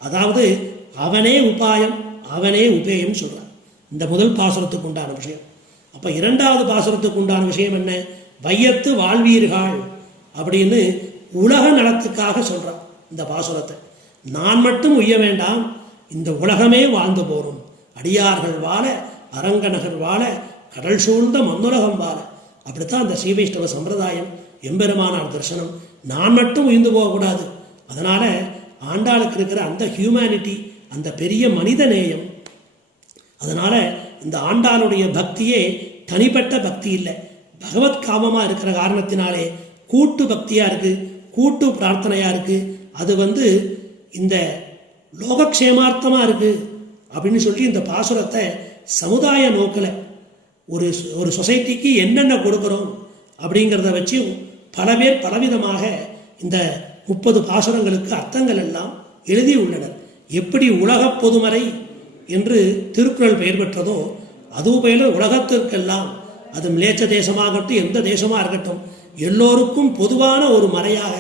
அதாவது அவனே உபாயம் அவனே உபேயம் சொல்றான். இந்த முதல் பாசுரத்துக்கு உண்டான விஷயம். அப்போ இரண்டாவது பாசுரத்துக்கு உண்டான விஷயம் என்ன? வையத்து வாழ்வீர்கள் அப்படின்னு உலக நலத்துக்காக சொல்றான் இந்த பாசுரத்தை. நான் மட்டும் உய்ய வேண்டாம், இந்த உலகமே வாழ்ந்து போரும், அடியார்கள் வாழ, அரங்கநகர் வாழ, கடல் சூழ்ந்த மண்ணுலகம் வாழ. அப்படித்தான் அந்த ஸ்ரீ வைஷ்ணவ சம்பிரதாயம், எம்பெருமானார் தரிசனம். நான் மட்டும் உயிர்ந்து போகக்கூடாது. அதனால ஆண்டாளுக்கு இருக்கிற அந்த ஹியூமனிட்டி, அந்த பெரிய மனித நேயம். அதனால இந்த ஆண்டாளுடைய பக்தியே தனிப்பட்ட பக்தி இல்லை, பகவத் காமமாக இருக்கிற காரணத்தினாலே கூட்டு பக்தியாக இருக்குது, கூட்டு பிரார்த்தனையாக இருக்குது. அது இந்த லோகக்ஷேமார்த்தமாக இருக்குது அப்படின்னு சொல்லி இந்த பாசுரத்தை சமுதாய நோக்கில் ஒரு சொசைட்டிக்கு என்னென்ன கொடுக்குறோம் அப்படிங்கிறத வச்சு பல பேர் பலவிதமாக இந்த 30 பாசுரங்களுக்கு அர்த்தங்கள் எல்லாம் எழுதியுள்ளனர். எப்படி உலக பொதுமறை என்று திருக்குறள் பெயர் பெற்றதோ அதுபோல உலகத்திற்கெல்லாம், அது மிலேச்ச தேசமாகட்டும் எந்த தேசமாக இருக்கட்டும், எல்லோருக்கும் பொதுவான ஒரு மறையாக,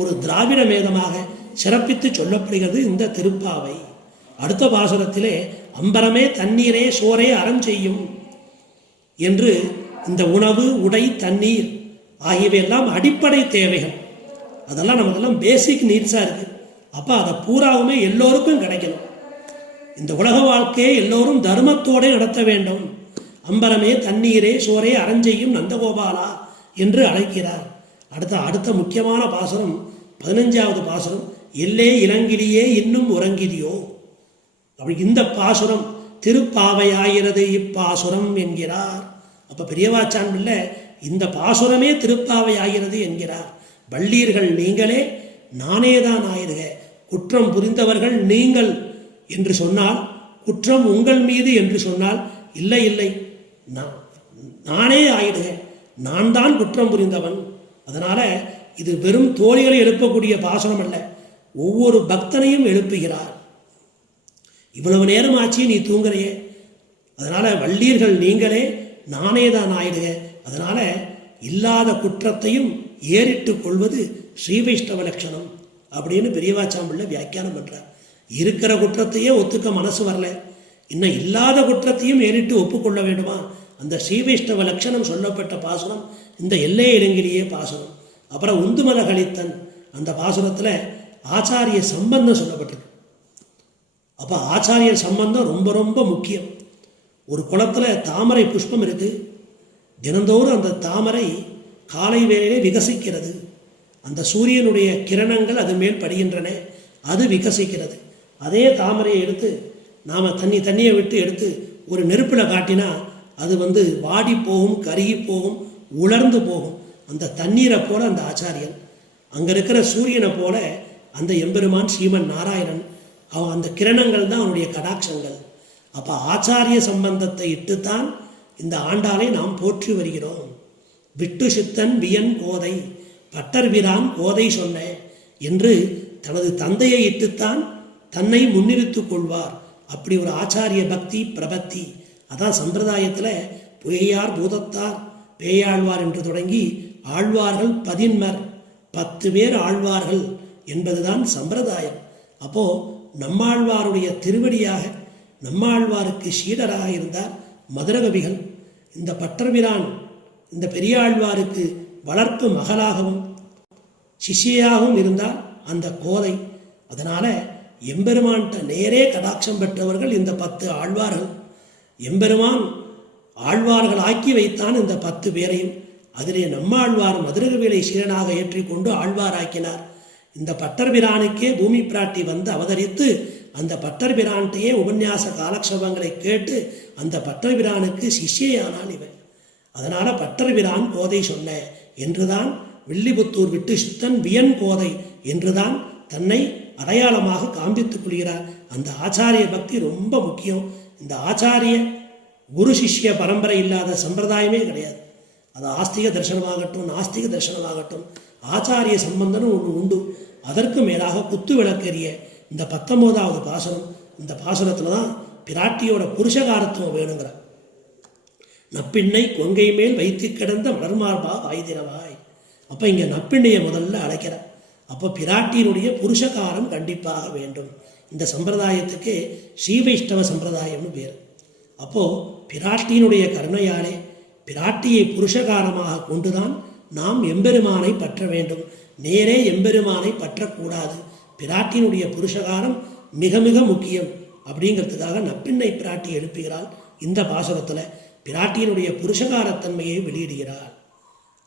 ஒரு திராவிட மேதமாக சிறப்பித்து சொல்லப்படுகிறது இந்த திருப்பாவை. அடுத்த பாசுரத்திலே அம்பரமே தண்ணீரே சோரே அறம் செய்யும் என்று இந்த உணவு, உடை, தண்ணீர் ஆகியவையெல்லாம் அடிப்படை தேவைகள். அதெல்லாம் நமக்கெல்லாம் பேசிக் நீட்ஸாக இருக்குது. அப்போ அதை பூராவுமே எல்லோருக்கும் கிடைக்கணும். இந்த உலக வாழ்க்கையை எல்லோரும் தர்மத்தோடு நடத்த வேண்டும். அம்பரமே தண்ணீரே சோரே அறஞ்செய்யும் நந்தகோபாலா என்று அழைக்கிறார். அடுத்த முக்கியமான பாசுரம் 15வது பாசுரம், எல்லே இளங்கிலியே இன்னும் உறங்கிலியோ. அப்படி இந்த பாசுரம் திருப்பாவையாகிறது இப்பாசுரம் என்கிறார். அப்போ பெரியவாச்சான் பிள்ளை இந்த பாசுரமே திருப்பாவை ஆகிறது என்கிறார். வள்ளீர்கள் நீங்களே நானேதான் ஆயிடுக, குற்றம் புரிந்தவர்கள் நீங்கள் என்று சொன்னால், குற்றம் உங்கள் மீது என்று சொன்னால், இல்லை இல்லை நானே ஆயிடுக, நான் தான் குற்றம் புரிந்தவன். அதனால இது வெறும் தோழிகளை எழுப்பக்கூடிய பாசுரம் அல்ல, ஒவ்வொரு பக்தனையும் எழுப்புகிறார். இவ்வளவு நேரம் ஆச்சு நீ தூங்குறையே, அதனால வள்ளீர்கள் நீங்களே நானே தான் ஆயிடுக. அதனால இல்லாத குற்றத்தையும் ஏறிட்டு கொள்வது ஸ்ரீ வைஷ்ணவ லட்சணம் அப்படின்னு பெரியவாச்சாம்பிள்ளை வியாக்கியானம் பண்றார். இருக்கிற குற்றத்தையே ஒத்துக்க மனசு வரல, இன்னும் இல்லாத குற்றத்தையும் ஏறிட்டு ஒப்புக்கொள்ள வேண்டுமா? அந்த ஸ்ரீ வைஷ்ணவ லட்சணம் சொல்லப்பட்ட பாசுரம் இந்த எல்லே இளங்கிலேயே பாசுரம். அப்புறம் உந்துமல கழித்தன் அந்த பாசுரத்தில் ஆச்சாரிய சம்பந்தம் சொல்லப்பட்டிருக்கு. அப்போ ஆச்சாரிய சம்பந்தம் ரொம்ப ரொம்ப முக்கியம். ஒரு குளத்தில் தாமரை புஷ்பம் இருக்கு, தினந்தோறும் அந்த தாமரை காலை வேளையிலே விகசிக்கிறது. அந்த சூரியனுடைய கிரணங்கள் அது மேல் படுகின்றன, அது விகசிக்கிறது. அதே தாமரையை எடுத்து நாம் தண்ணியை விட்டு எடுத்து ஒரு நெருப்பில் காட்டினா அது வாடி போகும், கருகி போகும், உலர்ந்து போகும். அந்த தண்ணீரை போல அந்த ஆச்சாரியன், அங்கே இருக்கிற சூரியனை போல அந்த எம்பெருமான் ஸ்ரீமன் நாராயணன், அவன் அந்த கிரணங்கள் தான் அவனுடைய கடாட்சங்கள். அப்போ ஆச்சாரிய சம்பந்தத்தை இட்டுத்தான் இந்த ஆண்டாளை நாம் போற்றி வருகிறோம். விட்டு சித்தன் வியன் கோதை பட்டர்பிரான் கோதை சொன்ன என்று தனது தந்தையை இட்டுத்தான் தன்னை முன்னிறுத்து கொள்வார். அப்படி ஒரு ஆச்சாரிய பக்தி பிரபத்தி. அதான் சம்பிரதாயத்தில் புகையார் பூதத்தார் பேயாழ்வார் என்று தொடங்கி ஆழ்வார்கள் 10 பேர் ஆழ்வார்கள் என்பதுதான் சம்பிரதாயம். அப்போ நம்மாழ்வாருடைய திருவடியாக நம்மாழ்வாருக்கு சீடராக இருந்தார் மதுரகவிகள். இந்த பட்டர்பிரான் இந்த பெரியாழ்வாருக்கு வளர்ப்பு மகளாகவும் சிஷியாகவும் இருந்தார் அந்த கோதை. அதனால எம்பெருமான்கிட்ட நேரே கடாட்சம் பெற்றவர்கள் இந்த 10 ஆழ்வார்கள். எம்பெருமான் ஆழ்வார்கள் ஆக்கி வைத்தான் இந்த 10 பேரையும். அதிலே நம்மாழ்வார் மதுரகவிகளை சீரனாக ஏற்றிக்கொண்டு ஆழ்வாராக்கினார். இந்த பட்டர்பிரானுக்கே பூமி பிராட்டி அவதரித்து அந்த பட்டர்பிரான்ட்டையே உபன்யாச காலக்ஷேபங்களை கேட்டு அந்த பட்டர்பிரானுக்கு சிஷ்யையானான் இவன். அதனால பட்டர்பிரான் கோதை சொன்ன என்றுதான் வில்லிபுத்தூர் விட்டு சித்தன் வியன் கோதை என்றுதான் தன்னை அடையாளமாக காண்பித்துக் கொள்கிறார். அந்த ஆச்சாரிய பக்தி ரொம்ப முக்கியம். இந்த ஆச்சாரிய குரு சிஷ்ய பரம்பரை இல்லாத சம்பிரதாயமே கிடையாது. அது ஆஸ்திக தரிசனமாகட்டும் நாஸ்திக தரிசனமாகட்டும் ஆச்சாரிய சம்பந்தம் ஒன்று உண்டு. அதற்கு மேலாக குத்து விளக்கெரிய இந்த 19வது பாசுரம், இந்த பாசுரத்தில் தான் பிராட்டியோட புருஷகாரத்துவம் வேணுங்கிறார். நப்பிண்ணை கொங்கை மேல் வைத்து கிடந்த மலர்மார்பா வாய்திரவாய். அப்போ இங்கே நப்பிண்ணையை முதல்ல அழைக்கிறார். அப்போ பிராட்டியினுடைய புருஷகாரம் கண்டிப்பாக வேண்டும். இந்த சம்பிரதாயத்துக்கு ஸ்ரீவைஷ்ணவ சம்பிரதாயம்னு பேர். அப்போது பிராட்டியினுடைய கருணையாலே பிராட்டியை புருஷகாரமாக கொண்டுதான் நாம் எம்பெருமானை பற்ற வேண்டும். நேரே எம்பெருமானை பற்றக்கூடாது. பிராட்டியினுடைய புருஷகாரம் மிக மிக முக்கியம். அப்படிங்கிறதுக்காக நப்பிண்ணை பிராட்டி எழுப்புகிறாள். இந்த பாசுரத்தில் பிராட்டியினுடைய புருஷகாரத்தன்மையை வெளியிடுகிறாள்.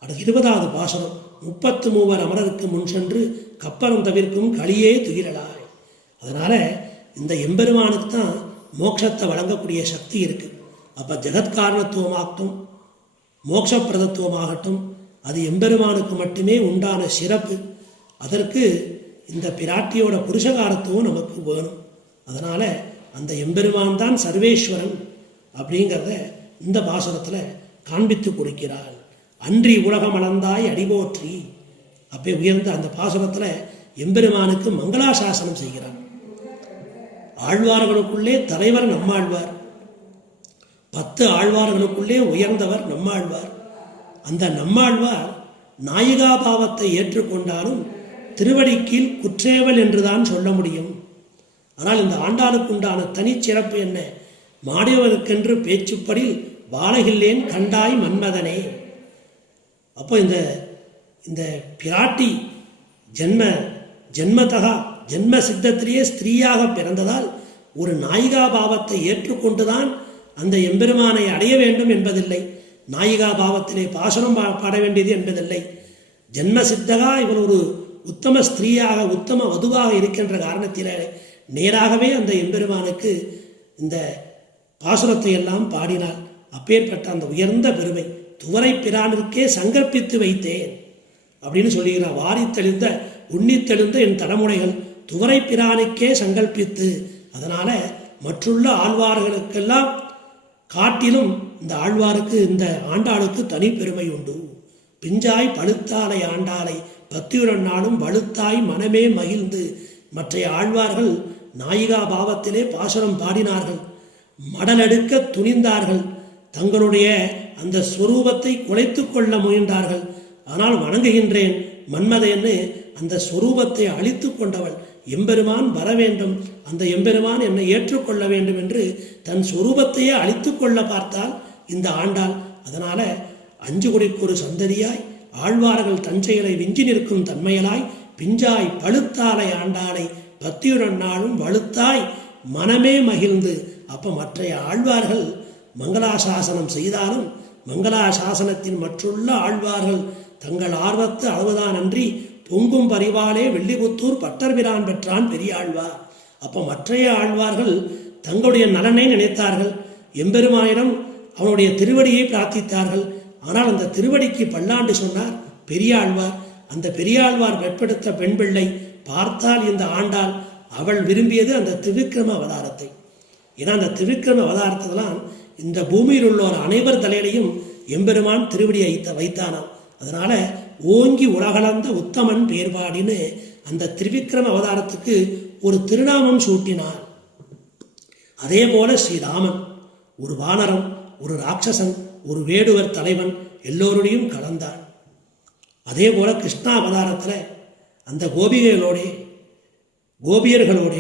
அடுத்து 20வது பாசுரம், 33 அமரருக்கு முன் சென்று கப்பரம் தவிர்க்கும் களியே துயிரலாய். அதனால் இந்த எம்பெருமானுக்கு தான் மோட்சத்தை வழங்கக்கூடிய சக்தி இருக்குது. அப்போ ஜெகத்காரணத்துவமாகட்டும் மோட்சப்பிரதத்துவமாகட்டும் அது எம்பெருமானுக்கு மட்டுமே உண்டான சிறப்பு. அதற்கு இந்த பிராட்டியோட புருஷகாரத்துவம் நமக்கு வேணும். அதனால் அந்த எம்பெருமான் தான் சர்வேஸ்வரன் அப்படிங்கிறத இந்த பாசுரத்தில் காண்பித்து கொடுக்கிறாள். அன்றி உலகம் அளந்தாய் அடிபோற்றி. அப்போ உயர்ந்த அந்த பாசுரத்தில் எம்பெருமானுக்கு மங்களாசாசனம் செய்கிறார். ஆழ்வார்களுக்குள்ளே தலைவர் நம்மாழ்வார், 10 ஆழ்வார்களுக்குள்ளே உயர்ந்தவர் நம்மாழ்வார். அந்த நம்மாழ்வார் நாயிகாபாவத்தை ஏற்றுக்கொண்டாலும் திருவடிக்கீழ் குற்றேவல் என்றுதான் சொல்ல முடியும். ஆனால் இந்த ஆண்டாளுக்குண்டான தனிச்சிறப்பு என்ன? மாடியவனுக்கென்று பேச்சுப்படி வாழகில்லேன் கண்டாய் மன்மதனே. அப்போ இந்த பிராட்டி ஜென்மதகா ஜென்ம சித்தத்திலேயே ஸ்திரீயாக பிறந்ததால் ஒரு நாயிகா பாவத்தை ஏற்றுக்கொண்டுதான் அந்த எம்பெருமானை அடைய வேண்டும் என்பதில்லை. நாயிகா பாவத்திலே பாசனம் பாட வேண்டியது என்பதில்லை. ஜென்ம சித்தகா இவன் ஒரு உத்தம ஸ்திரீயாக உத்தம வதுவாக இருக்கின்ற காரணத்திலே நேராகவே அந்த எம்பெருமானுக்கு இந்த பாசுரத்தை எல்லாம் பாடினாள். அப்பேற்பட்ட அந்த உயர்ந்த பெருமை துவரை பிரானிற்கே சங்கற்பித்து வைத்தேன் அப்படின்னு சொல்லுகிறார். வாரித்தெழுந்த உன்னித்தெழுந்த என் தலைமுறைகள் துவரை பிரானுக்கே சங்கல்பித்து. அதனால மற்றுள்ள ஆழ்வார்களுக்கெல்லாம் காட்டிலும் இந்த ஆழ்வாருக்கு இந்த ஆண்டாளுக்கு தனி பெருமை உண்டு. பிஞ்சாய் பழுத்தாலை ஆண்டாளை பத்தியுடன் நாளும் வலுத்தாய் மனமே மகிழ்ந்து. மற்றைய ஆழ்வார்கள் நாயிகா பாவத்திலே பாசுரம் பாடினார்கள், மடலெடுக்க துணிந்தார்கள், தங்களுடைய அந்த ஸ்வரூபத்தை குலைத்து கொள்ள முயன்றார்கள். ஆனால் வணங்குகின்றேன் மன்மதையன்னு அந்த ஸ்வரூபத்தை அழித்து கொண்டவள். எம்பெருமான் வர வேண்டும், அந்த எம்பெருமான் என்னை ஏற்றுக்கொள்ள வேண்டும் என்று தன் ஸ்வரூபத்தையே அழித்து கொள்ள பார்த்தால் இந்த ஆண்டாள். அதனால 5 குடிக்கொரு சந்ததியாய் ஆழ்வார்கள் தஞ்சைகளை விஞ்சி நிற்கும் தன்மையலாய் பிஞ்சாய் பழுத்தாலை ஆண்டாளை பத்தியுடன் நாளும் வலுத்தாய் மனமே மகிழ்ந்து. அப்போ மற்றைய ஆழ்வார்கள் மங்களாசாசனம் செய்தாலும் மங்களாசாசனத்தின் மற்றுள்ள ஆழ்வார்கள் தங்கள் ஆர்வத்து அளவுதான் அன்றி பொங்கும் பரிவாலே வெள்ளிபுத்தூர் பட்டர்பிரான் பெற்றான் பெரியாழ்வார். அப்போ மற்றைய ஆழ்வார்கள் தங்களுடைய நலனை நினைத்தார்கள், எம்பெருமானிடம் அவனுடைய திருவடியை பிரார்த்தித்தார்கள். ஆனால் அந்த திருவடிக்கு பல்லாண்டு சொன்னார் பெரியாழ்வார். அந்த பெரியாழ்வார் வெற்படுத்த பெண் பிள்ளை பார்த்தால் இந்த ஆண்டாள் அவள் விரும்பியது அந்த திவிக்கிரம அவதாரத்தை. ஏன்னா அந்த திவிக்கிரம அவதாரத்தெல்லாம் இந்த பூமியில் உள்ளோர் அனைவர் தலையிலையும் எம்பெருமான் திருவடியை வைத்தானாம். அதனால ஓங்கி உலகளந்த உத்தமன் பேர்பாடின்னு அந்த திரிவிக்ரம அவதாரத்துக்கு ஒரு திருநாமம் சூட்டினார். அதே போல ஸ்ரீராமன் ஒரு வானரம், ஒரு ராட்சசன், ஒரு வேடுவர் தலைவன் எல்லோருடையும் கலந்தான். அதே போல கிருஷ்ணா அவதாரத்தில் அந்த கோபியர்களோட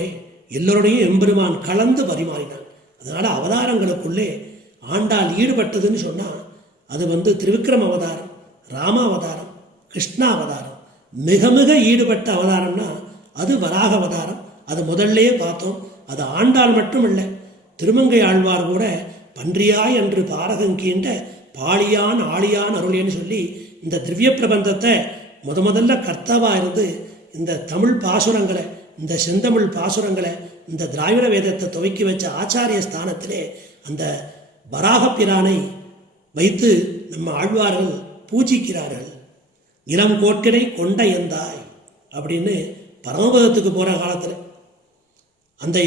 எல்லோருடையும் எம்பெருமான் கலந்து பரிமாறினான். அதனால அவதாரங்களுக்குள்ளே ஆண்டாள் ஈடுபட்டதுன்னு சொன்னால் அது திரிவிக்ரம அவதாரம், ராம அவதாரம், கிருஷ்ணா அவதாரம். மிக மிக ஈடுபட்ட அவதாரம்னா அது வராக அவதாரம். அது முதல்லையே பார்த்தோம். அது ஆண்டாள் மட்டும் இல்லை, திருமங்கை ஆழ்வார் கூட பன்றியாய் என்று பாரகங்கீண்ட பாலியான் ஆளியான் அருளேன்னு சொல்லி இந்த திவ்ய பிரபந்தத்தை முதல்ல கர்த்தாவாக இருந்து இந்த தமிழ் பாசுரங்களை, இந்த செந்தமிழ் பாசுரங்களை, இந்த திராவிட வேதத்தை துவக்கி வச்ச ஆச்சாரிய ஸ்தானத்திலே அந்த வராகப்பிரானை வைத்து நம்ம ஆழ்வார்கள் பூஜிக்கிறார்கள். இளம் கோட்டினை கொண்ட எந்தாய் அப்படின்னு பரமபதத்துக்கு போகிற காலத்தில் அந்த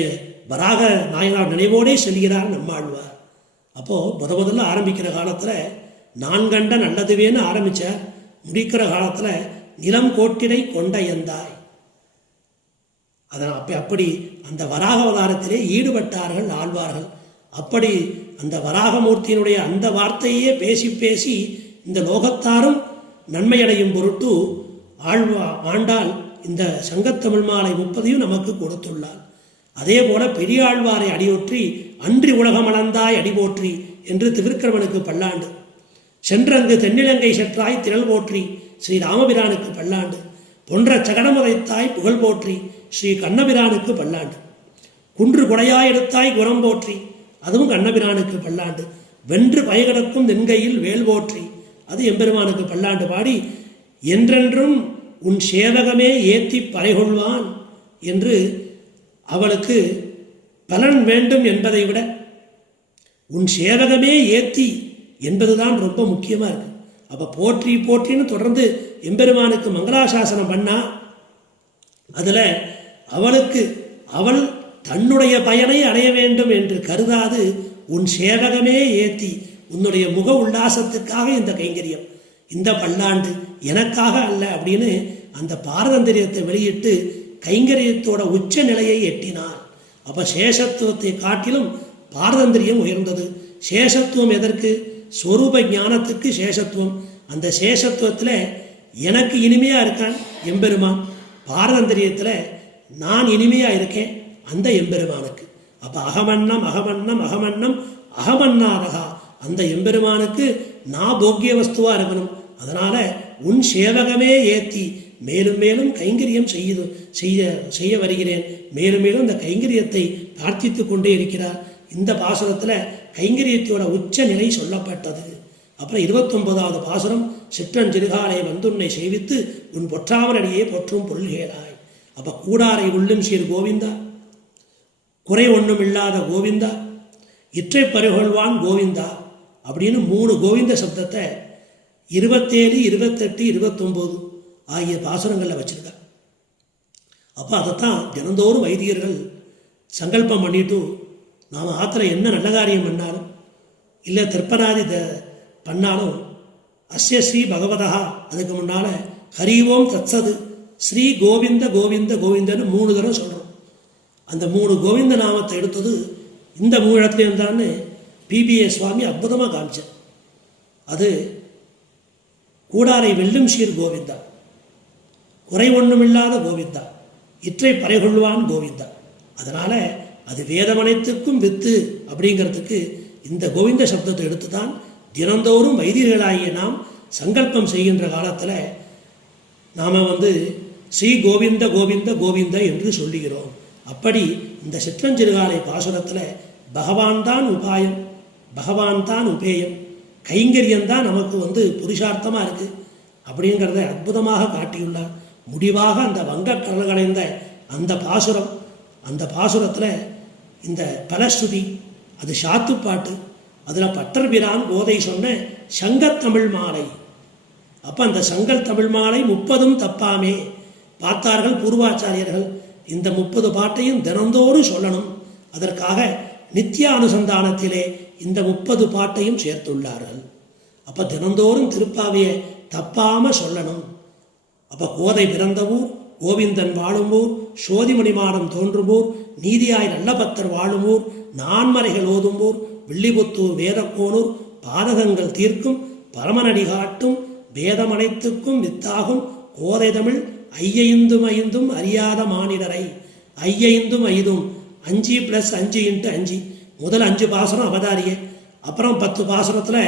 வராக நாயனார் நினைவோடே செல்கிறார் நம்ம ஆழ்வார். அப்போது முதல்ல ஆரம்பிக்கிற காலத்தில் நான் கண்ட நல்லதுவேன்னு அப்படி அந்த வராக அவதாரத்திலே ஈடுபட்டார்கள் ஆழ்வார்கள். அப்படி அந்த வராகமூர்த்தியினுடைய அந்த வார்த்தையே பேசி பேசி இந்த லோகத்தாரும் நன்மையடையும் பொருட்டு ஆண்டாள் இந்த சங்கத்தமிழ் மாலை 30 நமக்கு கொடுத்துள்ளார். அதே போல பெரியாழ்வாரை அடியொற்றி அன்றி உலகம் அளந்தாய் அடிபோற்றி என்று திருவிக்கிரமனுக்கு பல்லாண்டு, சென்றங்கு தென்னிலங்கை செற்றாய் திரள் போற்றி ஸ்ரீ ராமபிரானுக்கு பல்லாண்டு, பொன்ற சகடமுதைத்தாய் புகழ் போற்றி ஸ்ரீ கண்ணபிரானுக்கு பல்லாண்டு, குன்று கொடையாய் எடுத்தாய் குரம் போற்றி அதுவும் கண்ணபிரானுக்கு பல்லாண்டு, வென்று பயகடக்கும் தென்கையில் வேல் போற்றி அது எம்பெருமானுக்கு பல்லாண்டு பாடி என்றென்றும் உன் சேவகமே ஏத்தி பறைகொள்வான் என்று அவளுக்கு பலன் வேண்டும் என்பதை விட உன் சேவகமே ஏத்தி என்பதுதான் ரொம்ப முக்கியமாக இருக்கு. அப்போ போற்றி போற்றின்னு தொடர்ந்து எம்பெருமானுக்கு மங்களாசாசனம் பண்ணா அதில் அவள் தன்னுடைய பயனை அடைய வேண்டும் என்று கருதாது உன் சேவகமே ஏத்தி உன்னுடைய முக உல்லாசத்துக்காக இந்த கைங்கரியம், இந்த பல்லாண்டு எனக்காக அல்ல அப்படின்னு அந்த பாரதந்திரியத்தை வெளியிட்டு கைங்கரியத்தோட உச்ச நிலையை எட்டினார். அப்போ சேஷத்துவத்தை காட்டிலும் பாரதந்திரியம் உயர்ந்தது. சேஷத்துவம் எதற்கு? ஸ்வரூப ஞானத்துக்கு சேஷத்துவம். அந்த சேஷத்துவத்தில் எனக்கு இனிமையாக இருக்கான் எம்பெருமான், பாரதந்திரியத்தில் நான் இனிமையாக இருக்கேன் அந்த எம்பெருமானுக்கு. அப்போ அகமன்னம் அகமன்னம் அகமன்னம் அகமன்னாரகா அந்த எம்பெருமானுக்கு நான் போக்கிய வஸ்துவாக இருக்கணும். அதனால் உன் சேவகமே ஏத்தி மேலும் மேலும் கைங்கரியம் செய்ய வருகிறேன். மேலும் மேலும் இந்த கைங்கரியத்தை பிரார்த்தித்து கொண்டே இருக்கிறார். இந்த பாசுரத்தில் கைங்கரியத்தோட உச்ச நிலை சொல்லப்பட்டது. அப்புறம் 29வது பாசுரம், சிற்றன் சிறுகாலை வந்துன்னை செய்வித்து உன் பொற்றாமரடியே பொற்றும் பொருள்கேளாய். அப்போ கூடாரை உள்ளும் சீர் கோவிந்தா, குறை ஒன்றும் இல்லாத கோவிந்தா, இற்றை பறிகொள்வான் கோவிந்தா அப்படின்னு 3 கோவிந்த சப்தத்தை 27, 28, 29 ஆகிய பாசுரங்களில் வச்சிருக்கா. அப்போ அதைத்தான் தினந்தோறும் வைதிகர்கள் சங்கல்பம் பண்ணிட்டு நாம் ஆற்றுல என்ன நல்ல காரியம் பண்ணாலும் இல்லை திருப்பராதி பண்ணாலும் அஸ்ய ஸ்ரீ பகவதா அதுக்கு முன்னால் ஹரிவோம் தத்சது ஸ்ரீ கோவிந்த கோவிந்த கோவிந்தன்னு 3 தடவை சொல்கிறோம். அந்த 3 கோவிந்த நாமத்தை எடுத்தது இந்த 3 இடத்துல இருந்தான்னு பிபிஏ சுவாமி அற்புதமாக காமிச்சார். அது கூடாரை வெல்லும் சீர் கோவிந்தா, குறை ஒன்றுமில்லாத கோவிந்தா, இற்றை பறைகொள்வான் கோவிந்தா. அதனால் அது வேதமனைத்துக்கும் வித்து அப்படிங்கிறதுக்கு இந்த கோவிந்த சப்தத்தை எடுத்து தான் தினந்தோறும் வைதிகர்களாகிய நாம் சங்கல்பம் செய்கின்ற காலத்தில் நாம் ஸ்ரீ கோவிந்த கோவிந்த கோவிந்த என்று சொல்லுகிறோம். அப்படி இந்த சிற்றஞ்சிறுகாலை பாசுரத்தில் பகவான் தான் உபாயம், பகவான் தான் உபேயம், கைங்கரியம்தான் நமக்கு புருஷார்த்தமாக இருக்குது அப்படிங்கிறத அற்புதமாக காட்டியுள்ளார். முடிவாக அந்த வங்கக்கடல் கடைந்த அந்த பாசுரம், அந்த பாசுரத்தில் இந்த பலஸ்ருதி, அது சாத்துப்பாட்டு, அதில் பட்டர்பிரான் போதை சொன்ன சங்கத்தமிழ் மாலை. அப்போ அந்த சங்கல் தமிழ் மாலை 30 தப்பாமே பார்த்தார்கள் பூர்வாச்சாரியர்கள். இந்த 30 பாட்டையும் தினந்தோறும் சொல்லணும். அதற்காக நித்திய அனுசந்தானத்திலே இந்த 30 பாட்டையும் சேர்த்துள்ளார்கள். அப்போ தினந்தோறும் திருப்பாவையை தப்பாமல் சொல்லணும். அப்போ கோதை பிறந்த ஊர், கோவிந்தன் வாழும் ஊர், சோதிமணிமாடம் தோன்றும் ஊர், நீதியாய் நல்ல பக்தர் வாழும் ஊர், நான்மறைகள் ஓதும் ஊர், வில்லிபுத்தூர் வேதக்கோனூர், பாதகங்கள் தீர்க்கும் பரமனடி காட்டும் வேதமனைத்துக்கும் வித்தாகும் கோதை தமிழ் ஐயைந்தும் ஐந்தும் அறியாத மானிடரை. ஐயைந்தும் ஐந்தும் 5 + 5 × 5. முதல் 5 பாசுரம் அவதாரியே, அப்புறம் 10 பாசுரத்தில்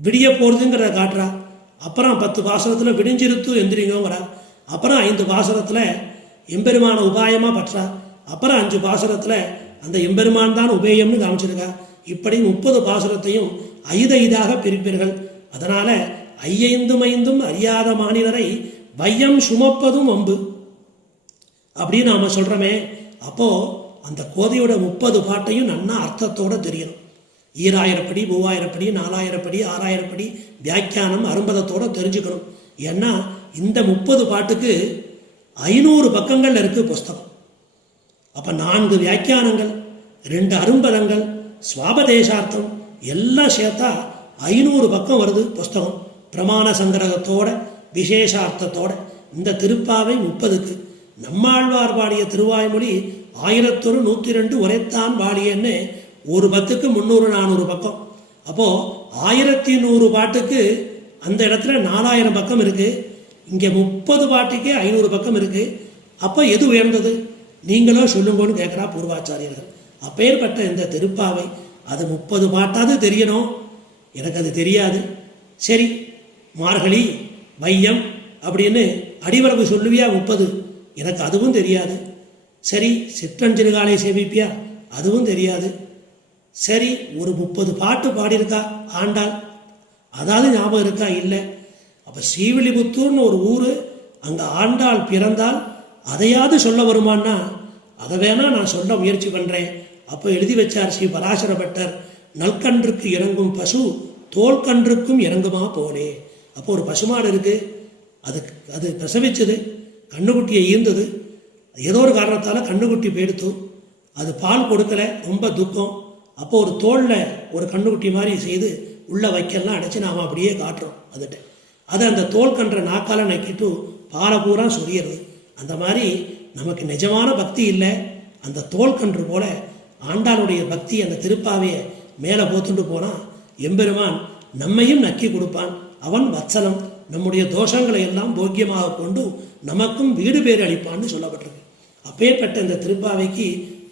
விடிய போடுதுங்கிறத காட்டுறா, அப்புறம் 10 பாசுரத்தில் விடிஞ்சிருத்து எந்திரிங்கோங்கிறா, அப்புறம் 5 பாசுரத்தில் எம்பெருமான உபாயமாக பற்றா, அப்புறம் 5 பாசுரத்தில் அந்த எம்பெருமான் தான் உபேயம்னு காமிச்சிருக்கா. இப்படி 30 பாசுரத்தையும் 5 பிரிப்பீர்கள். அதனால் ஐயைந்தும் ஐந்தும் அறியாத மானிடரை வையம் சுமப்பதும் வம்பு அப்படின்னு நாம் சொல்கிறோமே. அப்போது அந்த கோதையோட 30 பாட்டையும் நன்னா அர்த்தத்தோடு தெரியணும். 2000 படி, 3000 படி, 4000 படி, 6000 படி வியாக்கியானம் அரும்பதத்தோடு தெரிஞ்சுக்கணும். ஏன்னா இந்த 30 பாட்டுக்கு 500 பக்கங்கள் இருக்குது புஸ்தகம். அப்போ 4 வியாக்கியானங்கள், 2 அரும்பதங்கள், சுவாபதேசார்த்தம் எல்லாம் சேர்த்தா 500 பக்கம் வருது புஸ்தகம். பிரமாண சங்கிரகத்தோட விசேஷார்த்தத்தோட இந்த திருப்பாவை 30க்கு நம்மாழ்வார் பாடிய திருவாய்மொழி 1102 உரைத்தான் பாடியன்னு ஒரு பத்துக்கு 300-400 பக்கம். அப்போது 1100 பாட்டுக்கு அந்த இடத்துல 4000 பக்கம் இருக்குது. இங்கே 30 பாட்டுக்கே 500 பக்கம் இருக்குது. அப்போ எது உயர்ந்தது நீங்களோ சொல்லுங்கன்னு கேட்குறா பூர்வாச்சாரியர்கள். அப்பேற்பட்ட இந்த திருப்பாவை அது 30 பாட்டாவது தெரியணும். எனக்கு அது தெரியாது. சரி, மார்கழி வையம் அப்படின்னு அடிவரவு சொல்லுவியா 30, எனக்கு அதுவும் தெரியாது. சரி, சிற்றஞ்சிறுகாலை சேவிப்பியா, அதுவும் தெரியாது. சரி, ஒரு 30 பாட்டு பாடியிருக்கா ஆண்டாள், அதாவது ஞாபகம் இருக்கா? இல்லை. அப்போ ஸ்ரீவில்லிபுத்தூர்னு ஒரு ஊர், அங்கே ஆண்டாள் பிறந்தால் அதையாவது சொல்ல வருமானா, அதை வேணா நான் சொல்ல முயற்சி பண்ணுறேன். அப்போ எழுதி வச்சார் ஸ்ரீ பராசர பட்டர், நல்கன்றுக்கு இறங்கும் பசு தோல்கன்றுக்கும் இறங்குமா போலே. அப்போ ஒரு பசுமாடு இருக்குது, அது பிரசவிச்சது, கண்ணுக்குட்டியை ஈர்ந்தது. ஏதோ ஒரு காரணத்தால் கண்ணுக்குட்டி போயிடுத்து, அது பால் கொடுக்கல, ரொம்ப துக்கம். அப்போ ஒரு தோளில் ஒரு கண்ணுக்குட்டி மாதிரி செய்து உள்ளே வைக்கலாம் அடைச்சி நாம் அப்படியே காட்டுறோம் அதுகிட்ட. அது அந்த தோல் கன்ற நாக்கால் நக்கிட்டு பாலை பூரா சொரியறது. அந்த மாதிரி நமக்கு நிஜமான பக்தி இல்லை, அந்த தோல் கன்று போல ஆண்டாளுடைய பக்தி அந்த திருப்பாவையை மேலே போத்துட்டு போனால் எம்பெருமான் நம்மையும் நக்கி கொடுப்பான். அவன் வத்சலம், நம்முடைய தோஷங்களை எல்லாம் போக்கியமாக கொண்டு நமக்கும் வீடு பேர் அளிப்பான்னு சொல்லப்பட்டிருக்கு. அப்பேற்பட்ட இந்த திருப்பாவைக்கு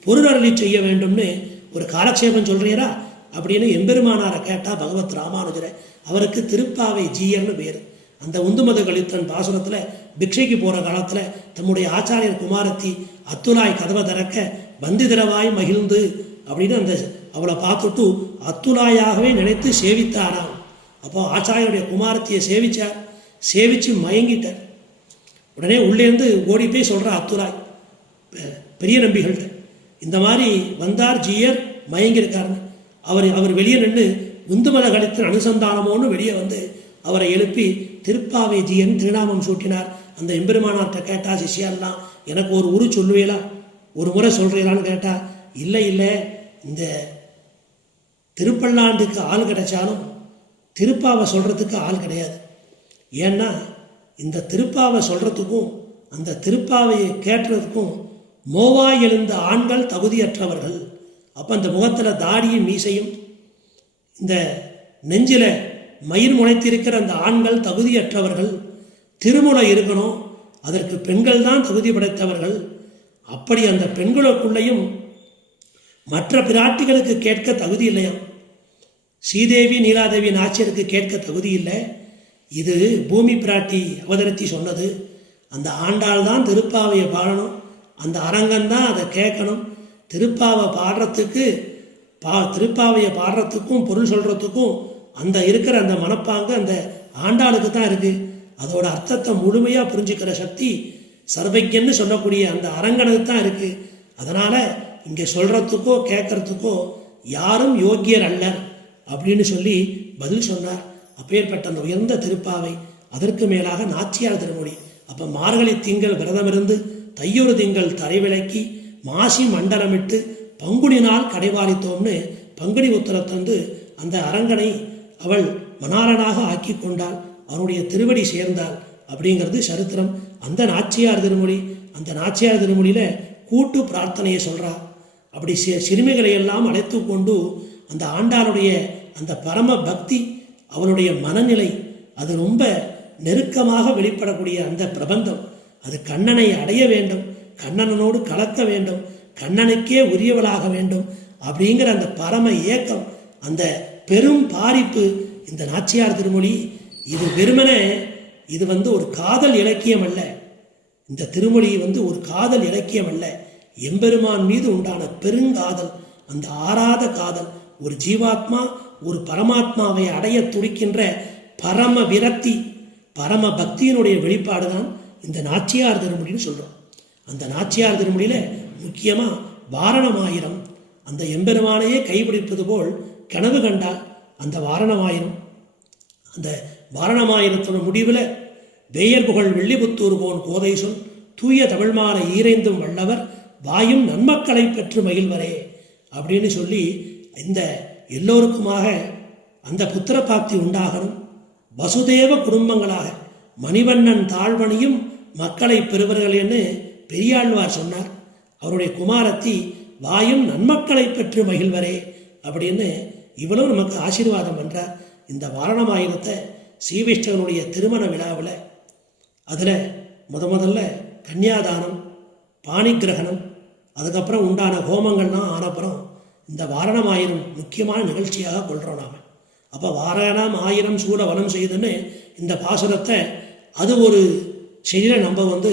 பொருளறளி செய்ய வேண்டும்னு ஒரு காலக்ஷேபம் சொல்கிறீரா அப்படின்னு எம்பெருமானாரை கேட்டால் பகவத் ராமானுஜரை, அவருக்கு திருப்பாவை ஜீயர்னு பேர். அந்த உந்துமத கழித்தன் பாசுரத்தில் பிக்ஷைக்கு போகிற காலத்தில் தம்முடைய ஆச்சாரியர் குமாரத்தி அத்துலாய் கதவை திறக்க வந்திதரவாய் மகிழ்ந்து அப்படின்னு அந்த அவளை பார்த்துட்டு அத்துலாயாகவே நினைத்து சேவித்தாராம். அப்போ ஆச்சாரியருடைய குமாரத்தியை சேவிச்சார், சேவிச்சு மயங்கிட்டார். உடனே உள்ளேருந்து ஓடி போய் சொல்கிற அத்துலாய் பெரிய நம்பிகள்கிட்ட, இந்த மாதிரி வந்தார் ஜீயர் மயங்கியிருக்காருன்னு. அவர் வெளியே நின்று உந்துமத கழித்தன் அனுசந்தானமோன்னு வெளியே வந்து அவரை எழுப்பி திருப்பாவை ஜீயன் திருநாமம் சூட்டினார். அந்த எம்பெருமானார்கிட்ட கேட்டா சிஷ்யாலாம், எனக்கு ஒரு உரு சொல்லுவீங்களா, ஒரு முறை சொல்கிறீங்களான்னு கேட்டா, இல்லை இல்லை, இந்த திருப்பல்லாண்டுக்கு ஆள் கிடைச்சாலும் திருப்பாவை சொல்கிறதுக்கு ஆள் கிடையாது. ஏன்னா இந்த திருப்பாவை சொல்கிறதுக்கும் அந்த திருப்பாவையை கேட்டுறதுக்கும் மோவாய் எழுந்த ஆண்கள் தகுதியற்றவர்கள். அப்போ அந்த முகத்தில் தாடியும் மீசையும் இந்த நெஞ்சில் மயிர் முளைத்திருக்கிற அந்த ஆண்கள் தகுதியற்றவர்கள். திருமுறை இருக்கணும், அதற்கு பெண்கள் தான் தகுதி படைத்தவர்கள். அப்படி அந்த பெண்களுக்குள்ளேயும் மற்ற பிராட்டிகளுக்கு கேட்க தகுதி இல்லையாம். ஸ்ரீதேவி நீலாதேவி நாச்சியருக்கு கேட்க தகுதி இல்லை. இது பூமி பிராட்டி அவதரித்தி சொன்னது. அந்த ஆண்டாள் தான் திருப்பாவையை பாடணும், அந்த அரங்கந்தான் அதை கேட்கணும். திருப்பாவை பாடுறதுக்கு திருப்பாவையை பாடுறதுக்கும் பொருள் சொல்கிறதுக்கும் அந்த இருக்கிற அந்த மனப்பாங்கு அந்த ஆண்டாளுக்கு தான் இருக்குது. அதோட அர்த்தத்தை முழுமையாக புரிஞ்சுக்கிற சக்தி சர்வஜன்னு சொல்லக்கூடிய அந்த அரங்கனுக்கு தான் இருக்குது. அதனால் இங்கே சொல்கிறதுக்கோ கேட்கறதுக்கோ யாரும் யோக்கியர் அல்லர் அப்படின்னு சொல்லி பதில் சொன்னார். அப்பேற்பட்ட அந்த உயர்ந்த திருப்பாவை, அதற்கு மேலாக நாச்சியார் திருமொழி. அப்போ மார்கழி திங்கள் விரதமிருந்து தையொரு திங்கள் தரை விளக்கி மாசி மண்டலமிட்டு பங்குனி நாள் கடைவாரித்தோம்னு பங்குனி உத்தரத்தந்து அந்த அரங்கனை அவள் மணாளனாக ஆக்கி கொண்டாள், அவனுடைய திருவடி சேர்ந்தாள் அப்படிங்கிறது சரித்திரம். அந்த நாச்சியார் திருமொழி, அந்த நாச்சியார் திருமொழியில் கூட்டு பிரார்த்தனையை சொல்கிறா. அப்படி சிறுமிகளை எல்லாம் அழைத்து கொண்டு அந்த ஆண்டாளுடைய அந்த பரம பக்தி, அவளுடைய மனநிலை, அது ரொம்ப நெருக்கமாக வெளிப்படக்கூடிய அந்த பிரபந்தம். அது கண்ணனை அடைய வேண்டும், கண்ணனோடு கலக்க வேண்டும், கண்ணனுக்கே உரியவளாக வேண்டும் அப்படிங்கிற அந்த பரம ஏக்கம், அந்த பெரும் பாரிப்பு இந்த நாச்சியார் திருமொழி. இது வெறுமனே இது ஒரு காதல் இலக்கியம் அல்ல. இந்த திருமொழி ஒரு காதல் இலக்கியம் அல்ல, எம்பெருமான் மீது உண்டான பெருங்காதல், அந்த ஆறாத காதல். ஒரு ஜீவாத்மா ஒரு பரமாத்மாவை அடைய துடிக்கின்ற பரம விரக்தி, பரம பக்தியினுடைய வெளிப்பாடு தான் இந்த நாச்சியார் திருமொழின்னு சொல்கிறோம். அந்த நாச்சியார் திருமொழியில் முக்கியமாக வாரணமாயிரம், அந்த எம்பெருமானையே கைப்பிடிப்பது போல் கனவு கண்டால் அந்த வாரணமாயிரம். அந்த வாரணமாயிரத்தோட முடிவில் வேயர் புகழ் வெள்ளிபுத்தூர் போன் கோதை சொல் தூய தமிழ்மாலை ஈரைந்தும் வல்லவர் வாயும் நன்மக்களை பெற்று மகிழ்வரே அப்படின்னு சொல்லி இந்த எல்லோருக்குமாக அந்த புத்திர பிராப்தி உண்டாகணும். வசுதேவ குடும்பங்களாக மணிவண்ணன் தாழ்வணியும் மக்களை பெறுவர்கள் என்று பெரியாழ்வார் சொன்னார். அவருடைய குமாரத்தி வாயும் நன்மக்களை பெற்று மகிழ்வரே அப்படின்னு இவ்வளவு நமக்கு ஆசீர்வாதம் பண்ணுறார். இந்த வாரணமாயிரத்தை ஸ்ரீவிஷ்ணவனுடைய திருமண விழாவில் அதில் முதல்ல கன்னியாதானம், பாணிகிரகணம், அதுக்கப்புறம் உண்டான ஹோமங்கள்லாம் ஆனப்புறம் இந்த வாரணமாயிரம் முக்கியமான நிகழ்ச்சியாக கொள்கிறோம் நாம். அப்போ வாரணம் ஆயிரம் சூட வனம் செய்துன்னு இந்த பாசுரத்தை அது ஒரு செயலை நம்ம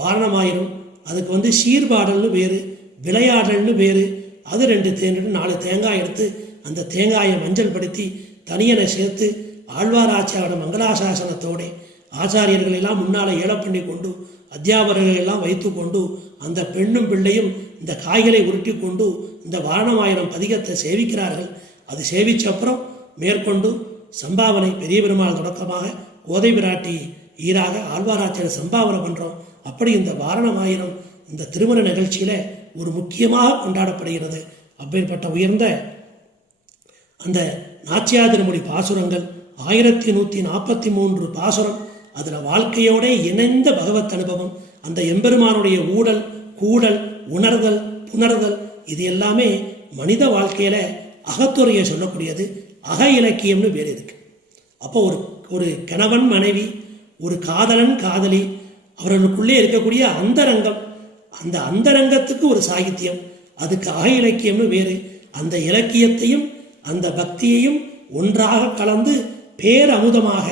வாரணமாயிரம், அதுக்கு சீர்பாடல்னு வேறு, விளையாடல்னு வேறு. அது 4 தேங்காய் எடுத்து அந்த தேங்காயை மஞ்சள் படுத்தி தனியனை சேர்த்து ஆழ்வார் ஆச்சாரோட மங்களாசாசனத்தோட ஆச்சாரியர்கள் எல்லாம் முன்னால் ஏலம் பண்ணி கொண்டு அத்தியாபகர்கள் எல்லாம் வைத்து கொண்டு அந்த பெண்ணும் பிள்ளையும் இந்த காய்களை உருட்டி கொண்டு இந்த வாரணமாயிரம் பதிகத்தை சேவிக்கிறார்கள். அது சேவிச்ச அப்புறம் மேற்கொண்டு சம்பாவனை பெரிய பெருமாள் தொடக்கமாக கோதை பிராட்டி ஈராக ஆழ்வாராச்சியர் சம்பாவனை பண்ணுறோம். அப்படி இந்த வாரணமாயிரம் இந்த திருமண நிகழ்ச்சியில் ஒரு முக்கியமாக கொண்டாடப்படுகிறது. அப்பேற்பட்ட உயர்ந்த அந்த நாச்சியா திருமொழி பாசுரங்கள் 1143 பாசுரம், அதில் வாழ்க்கையோட இணைந்த பகவத் அனுபவம், அந்த எம்பெருமானுடைய ஊடல் கூடல் உணர்தல் புணர்தல், இது எல்லாமே மனித வாழ்க்கையில் அகத்துறையை சொல்லக்கூடியது. அக இலக்கியம்னு வேறு இருக்கு. அப்போ ஒரு கணவன் மனைவி, ஒரு காதலன் காதலி, அவர்களுக்குள்ளே இருக்கக்கூடிய அந்தரங்கம், அந்த அந்தரங்கத்துக்கு ஒரு சாகித்யம், அதுக்கு அக இலக்கியம்னு வேறு. அந்த இலக்கியத்தையும் அந்த பக்தியையும் ஒன்றாக கலந்து பேரமுதமாக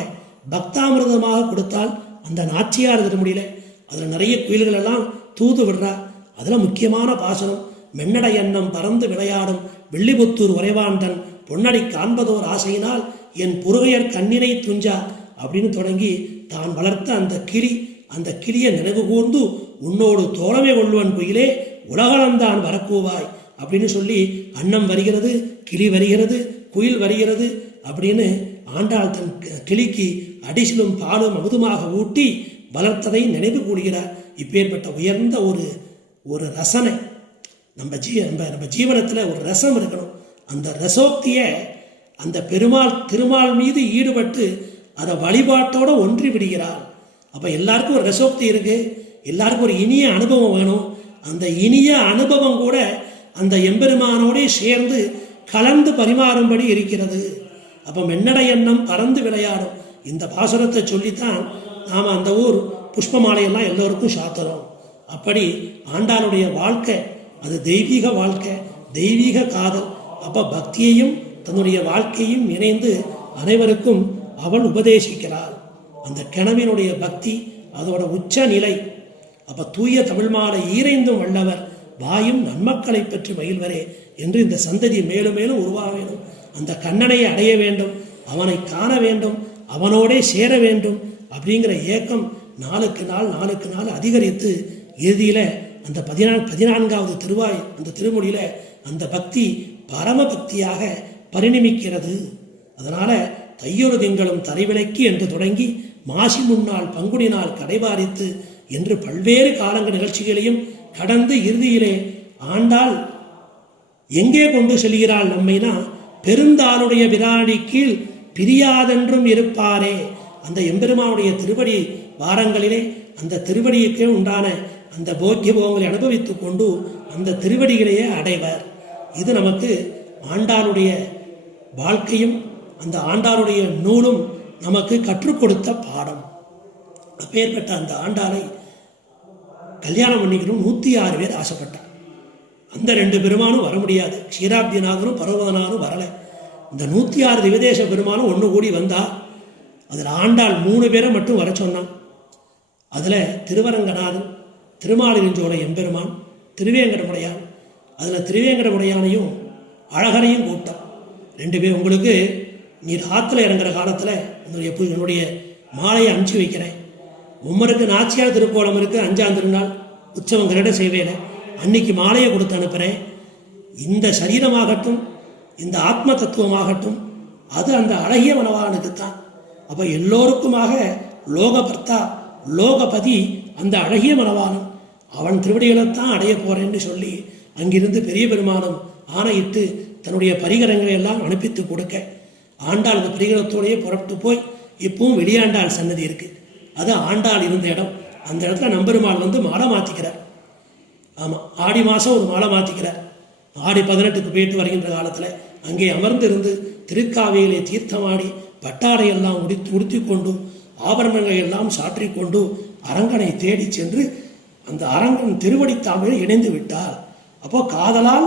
பக்தாமிரதமாக கொடுத்தால் அந்த நாச்சியார் திருமொழியில் அதில் நிறைய குயில்கள் எல்லாம் தூது விடுறா. அதில் முக்கியமான பாசனம் மென்னடை எண்ணம் பறந்து விளையாடும் வெள்ளிபுத்தூர் உறைவாண்டன் பொன்னடி காண்பதோர் ஆசையினால் என் புருகையர் கண்ணினை துஞ்சா அப்படின்னு தொடங்கி தான் வளர்த்த அந்த கிளியை நினைவு கூர்ந்து உன்னோடு தோழமை கொள்வன் குயிலே உலகளந்தான் வரக்கூவாய் அப்படின்னு சொல்லி அன்னம் வருகிறது, கிளி வருகிறது, குயில் வருகிறது அப்படின்னு ஆண்டாள் தன் கிளிக்கு அடிசிலும் பாலும் அமுதுமாக ஊட்டி வளர்த்ததை நினைவு கூறுகிறார். இப்பேற்பட்ட உயர்ந்த ஒரு ரசனை நம்ம ஜீவனத்தில் ஒரு ரசம் இருக்கணும். அந்த ரசோக்தியை அந்த திருமால் மீது ஈடுபட்டு அதை வழிபாட்டோடு ஒன்றி விடுகிறாள். அப்போ எல்லாருக்கும் ஒரு ரசோக்தி இருக்கு, எல்லாருக்கும் ஒரு இனிய அனுபவம் வேணும். அந்த இனிய அனுபவம் கூட அந்த எம்பெருமானோட சேர்ந்து கலந்து பரிமாறும்படி இருக்கிறது. அப்போ மென்னடை எண்ணம் பறந்து விளையாடும் இந்த பாசுரத்தை சொல்லித்தான் நாம் அந்த ஊர் புஷ்ப மாலையெல்லாம் எல்லோருக்கும் சாத்துறோம். அப்படி ஆண்டாளுடைய வாழ்க்கை அது தெய்வீக வாழ்க்கை, தெய்வீக காதல். அப்போ பக்தியையும் தன்னுடைய வாழ்க்கையும் இணைந்து அனைவருக்கும் அவள் உபதேசிக்கிறாள். அந்த கிணவினுடைய பக்தி அதோட உச்ச நிலை. அப்போ தூய தமிழ் மாலை ஈரைந்தும் வல்லவர் வாயும் நன்மக்களை பற்றி மகிழ்வரே என்று இந்த சந்ததி மேலும் மேலும் உருவாக வேண்டும். அந்த கண்ணனை அடைய வேண்டும், அவனை காண வேண்டும், அவனோடே சேர வேண்டும் அப்படிங்கிற ஏக்கம் நாளுக்கு நாள் அதிகரித்து இறுதியில் அந்த 14வது திருவாய் அந்த திருமொழியில் அந்த பக்தி பரம பக்தியாக பரிணமிக்கிறது. அதனால் தையொரு திங்களும் தலைவிளக்கி என்று தொடங்கி மாசி முன்னாள் பங்குனி நாள் கடைபாரித்து என்று பல்வேறு காலங்கள் நிகழ்ச்சிகளையும் கடந்து இறுதியிலே ஆண்டாள் எங்கே கொண்டு செல்கிறாள் நம்மைனா பெருந்தாளுடைய விராடி கீழ் பிரியாதென்றும் இருப்பாரே. அந்த எம்பெருமானுடைய திருவடி வாரங்களிலே அந்த திருவடிக்கு உண்டான அந்த போக்கிய போகங்களை அனுபவித்து கொண்டு அந்த திருவடிகளையே அடைவர். இது நமக்கு ஆண்டாளுடைய வாழ்க்கையும் அந்த ஆண்டாளுடைய நூலும் நமக்கு கற்றுக் கொடுத்த பாடம். அப்பேற்பட்ட அந்த ஆண்டாளை கல்யாணம் பண்ணிக்கணும் 106 பேர் ஆசைப்பட்டார். அந்த 2 பெருமானும் வர முடியாது, க்ஷீராப்திநாதனும் பர்வதநாதனும் வரலை. இந்த 106 திவதேச பெருமானும் ஒன்று கூடி வந்தா அதில் ஆண்டாள் 3 பேரை மட்டும் வர சொன்னான். அதில் திருவரங்கநாதன், திருமாலிருஞ்சோலை எம்பெருமான், திருவேங்கடமுடையான். அதில் திருவேங்கடமுடையானையும் அழகரையும் கூட்டம் 2 பேர். உங்களுக்கு நீர் ஆற்றுல இறங்குற காலத்தில் என்னுடைய மாலையை அனுப்பிச்சி வைக்கிறேன். உம்மருக்கு நாச்சியார் திருக்கோலம் இருக்குது, 5ஆம் திருநாள் உற்சவம் கிரட செய்வேன், அன்னைக்கு மாலையை கொடுத்து அனுப்புகிறேன். இந்த சரீரமாகட்டும் இந்த ஆத்ம தத்துவமாகட்டும் அது அந்த அழகிய மணவாளனுக்குத்தான். அப்போ எல்லோருக்குமாக லோகபர்த்தா லோகபதி அந்த அழகிய மணவாளன், அவன் திருவடிகளைத்தான் அடைய போறேன்னு சொல்லி அங்கிருந்து பெரிய பெருமானும் ஆணையிட்டு தன்னுடைய பரிகரங்களை எல்லாம் அனுப்பித்து கொடுக்க ஆண்டாள் அந்த பரிகரத்தோடையே புறப்பட்டு போய் இப்பவும் வெளியாண்டாள் சன்னதி இருக்கு. அது ஆண்டாள் இருந்த இடம். அந்த இடத்துல நம்பெருமாள் வந்து மாலை மாற்றிக்கிறார். ஆமாம், ஆடி மாதம் ஒரு மாலை மாற்றிக்கிறார். ஆடி 18க்கு போயிட்டு வருகின்ற காலத்தில் அங்கே அமர்ந்திருந்து திருக்காவையிலே தீர்த்தமாடி பட்டாடையெல்லாம் உடுத்தி கொண்டு ஆபரணங்களை எல்லாம் சாற்றிக்கொண்டு அரங்கனை தேடி சென்று அந்த அரங்கன் திருவடி தாமையில் இணைந்து விட்டார். அப்போ காதலால்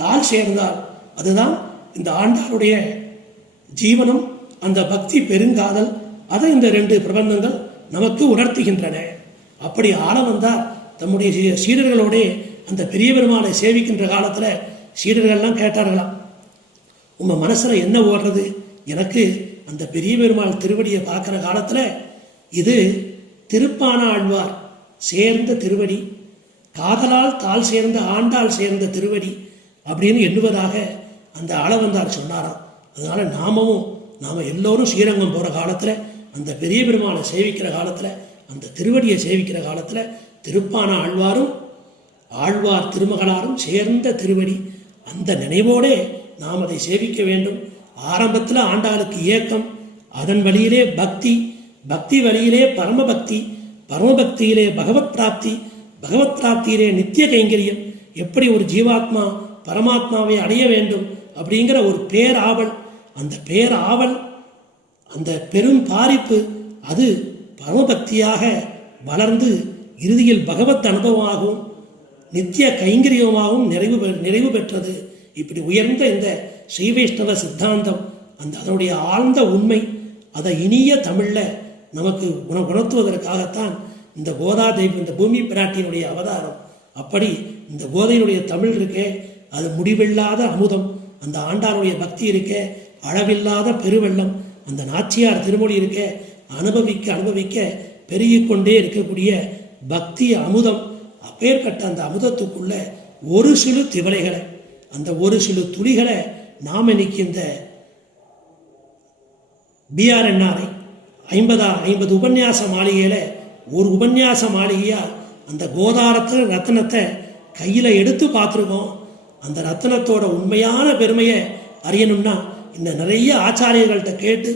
தாள் சேர்ந்தார். அதுதான் இந்த ஆண்டாளுடைய ஜீவனம், அந்த பக்தி பெருங்காதல். அதை இந்த 2 பிரபந்தங்கள் நமக்கு உணர்த்துகின்றன. அப்படி ஆள வந்தார் தம்முடைய சீடர்களோட அந்த பெரிய பெருமாளை சேவிக்கின்ற காலத்தில் சீடர்கள்லாம் கேட்டார்களாம், உங்க மனசுல என்ன ஓடுறது? எனக்கு அந்த பெரிய பெருமாள் திருவடியை பார்க்குற காலத்தில் இது திருப்பான ஆழ்வார் சேர்ந்த திருவடி, காதலால் தாள் சேர்ந்த ஆண்டாள் சேர்ந்த திருவடி அப்படின்னு எண்ணுவதாக அந்த ஆளவந்தார் சொன்னாராம். அதனால நாம் எல்லோரும் ஸ்ரீரங்கம் போகிற காலத்தில் அந்த பெரிய பெருமாளை சேவிக்கிற காலத்தில் அந்த திருவடியை சேவிக்கிற காலத்தில் திருப்பான ஆழ்வாரும் ஆழ்வார் திருமகளாரும் சேர்ந்த திருவடி, அந்த நினைவோடே நாம் அதை சேவிக்க வேண்டும். ஆரம்பத்தில் ஆண்டாளுக்கு ஏக்கம், அதன் வழியிலே பக்தி, பக்தி வழியிலே பரமபக்தி, பரமபக்தியிலே பகவத் பிராப்தி, பகவத் பிராப்தியிலே நித்திய கைங்கரியம். எப்படி ஒரு ஜீவாத்மா பரமாத்மாவை அடைய வேண்டும் அப்படிங்கிற ஒரு பேராவல், அந்த பேராவல், அந்த பெரும் பாரிப்பு, அது பரமபக்தியாக வளர்ந்து இறுதியில் பகவத் அனுபவமாகவும் நித்திய கைங்கரியமாகவும் நிறைவு பெற்றது. இப்படி உயர்ந்த இந்த ஸ்ரீ வைஷ்ணவ சித்தாந்தம், அதனுடைய ஆழ்ந்த உண்மை, அதை இனிய தமிழில் நமக்கு உணர்த்துவதற்காகத்தான் இந்த கோதாதேவி, இந்த பூமி பிராட்டியினுடைய அவதாரம். அப்படி இந்த கோதையினுடைய தமிழ் இருக்கே, அது முடிவில்லாத அமுதம். அந்த ஆண்டாளுடைய பக்தி இருக்கே, அளவில்லாத பெருவெள்ளம். அந்த நாச்சியார் திருமொழி இருக்கே, அனுபவிக்க அனுபவிக்க பெருகிக்கொண்டே இருக்கக்கூடிய பக்தி அமுதம். அப்பேற்பட்ட அந்த அமுதத்துக்குள்ள ஒரு சிறு திவலைகளை, அந்த ஒரு சிறு துளிகளை நாம் இன்னைக்கு இந்த BRNRI 50 உபன்யாச மாளிகையில் ஒரு உபன்யாச மாளிகையா அந்த கோதாரத்தில் ரத்னத்தை கையில் எடுத்து பார்த்துருக்கோம். அந்த ரத்னத்தோட உண்மையான பெருமையை அறியணும்னா இன்னும் நிறைய ஆச்சாரியர்கள்ட்ட கேட்டு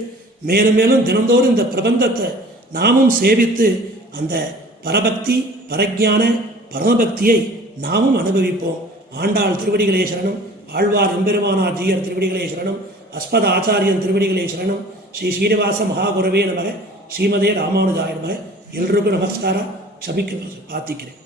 மேலும் மேலும் தினந்தோறும் இந்த பிரபந்தத்தை நாமும் சேவித்து அந்த பரபக்தி, பரஜான, பரமபக்தியை நாமும் அனுபவிப்போம். ஆண்டாள் திருவடிகளே சரணம், ஆழ்வார் எம்பெருமானார் ஜீயர் திருவடிகளே சரணம், அஸ்பத ஆச்சாரியன் திருவடிகளே சரணம், ஸ்ரீ ஸ்ரீனிவாச மகாகுரவே நமக, ஸ்ரீமதே ராமானுஜாய நமக. எல்லோருக்கும் நமஸ்காரம், க்ஷமிக்க பிரார்த்திக்கிறேன்.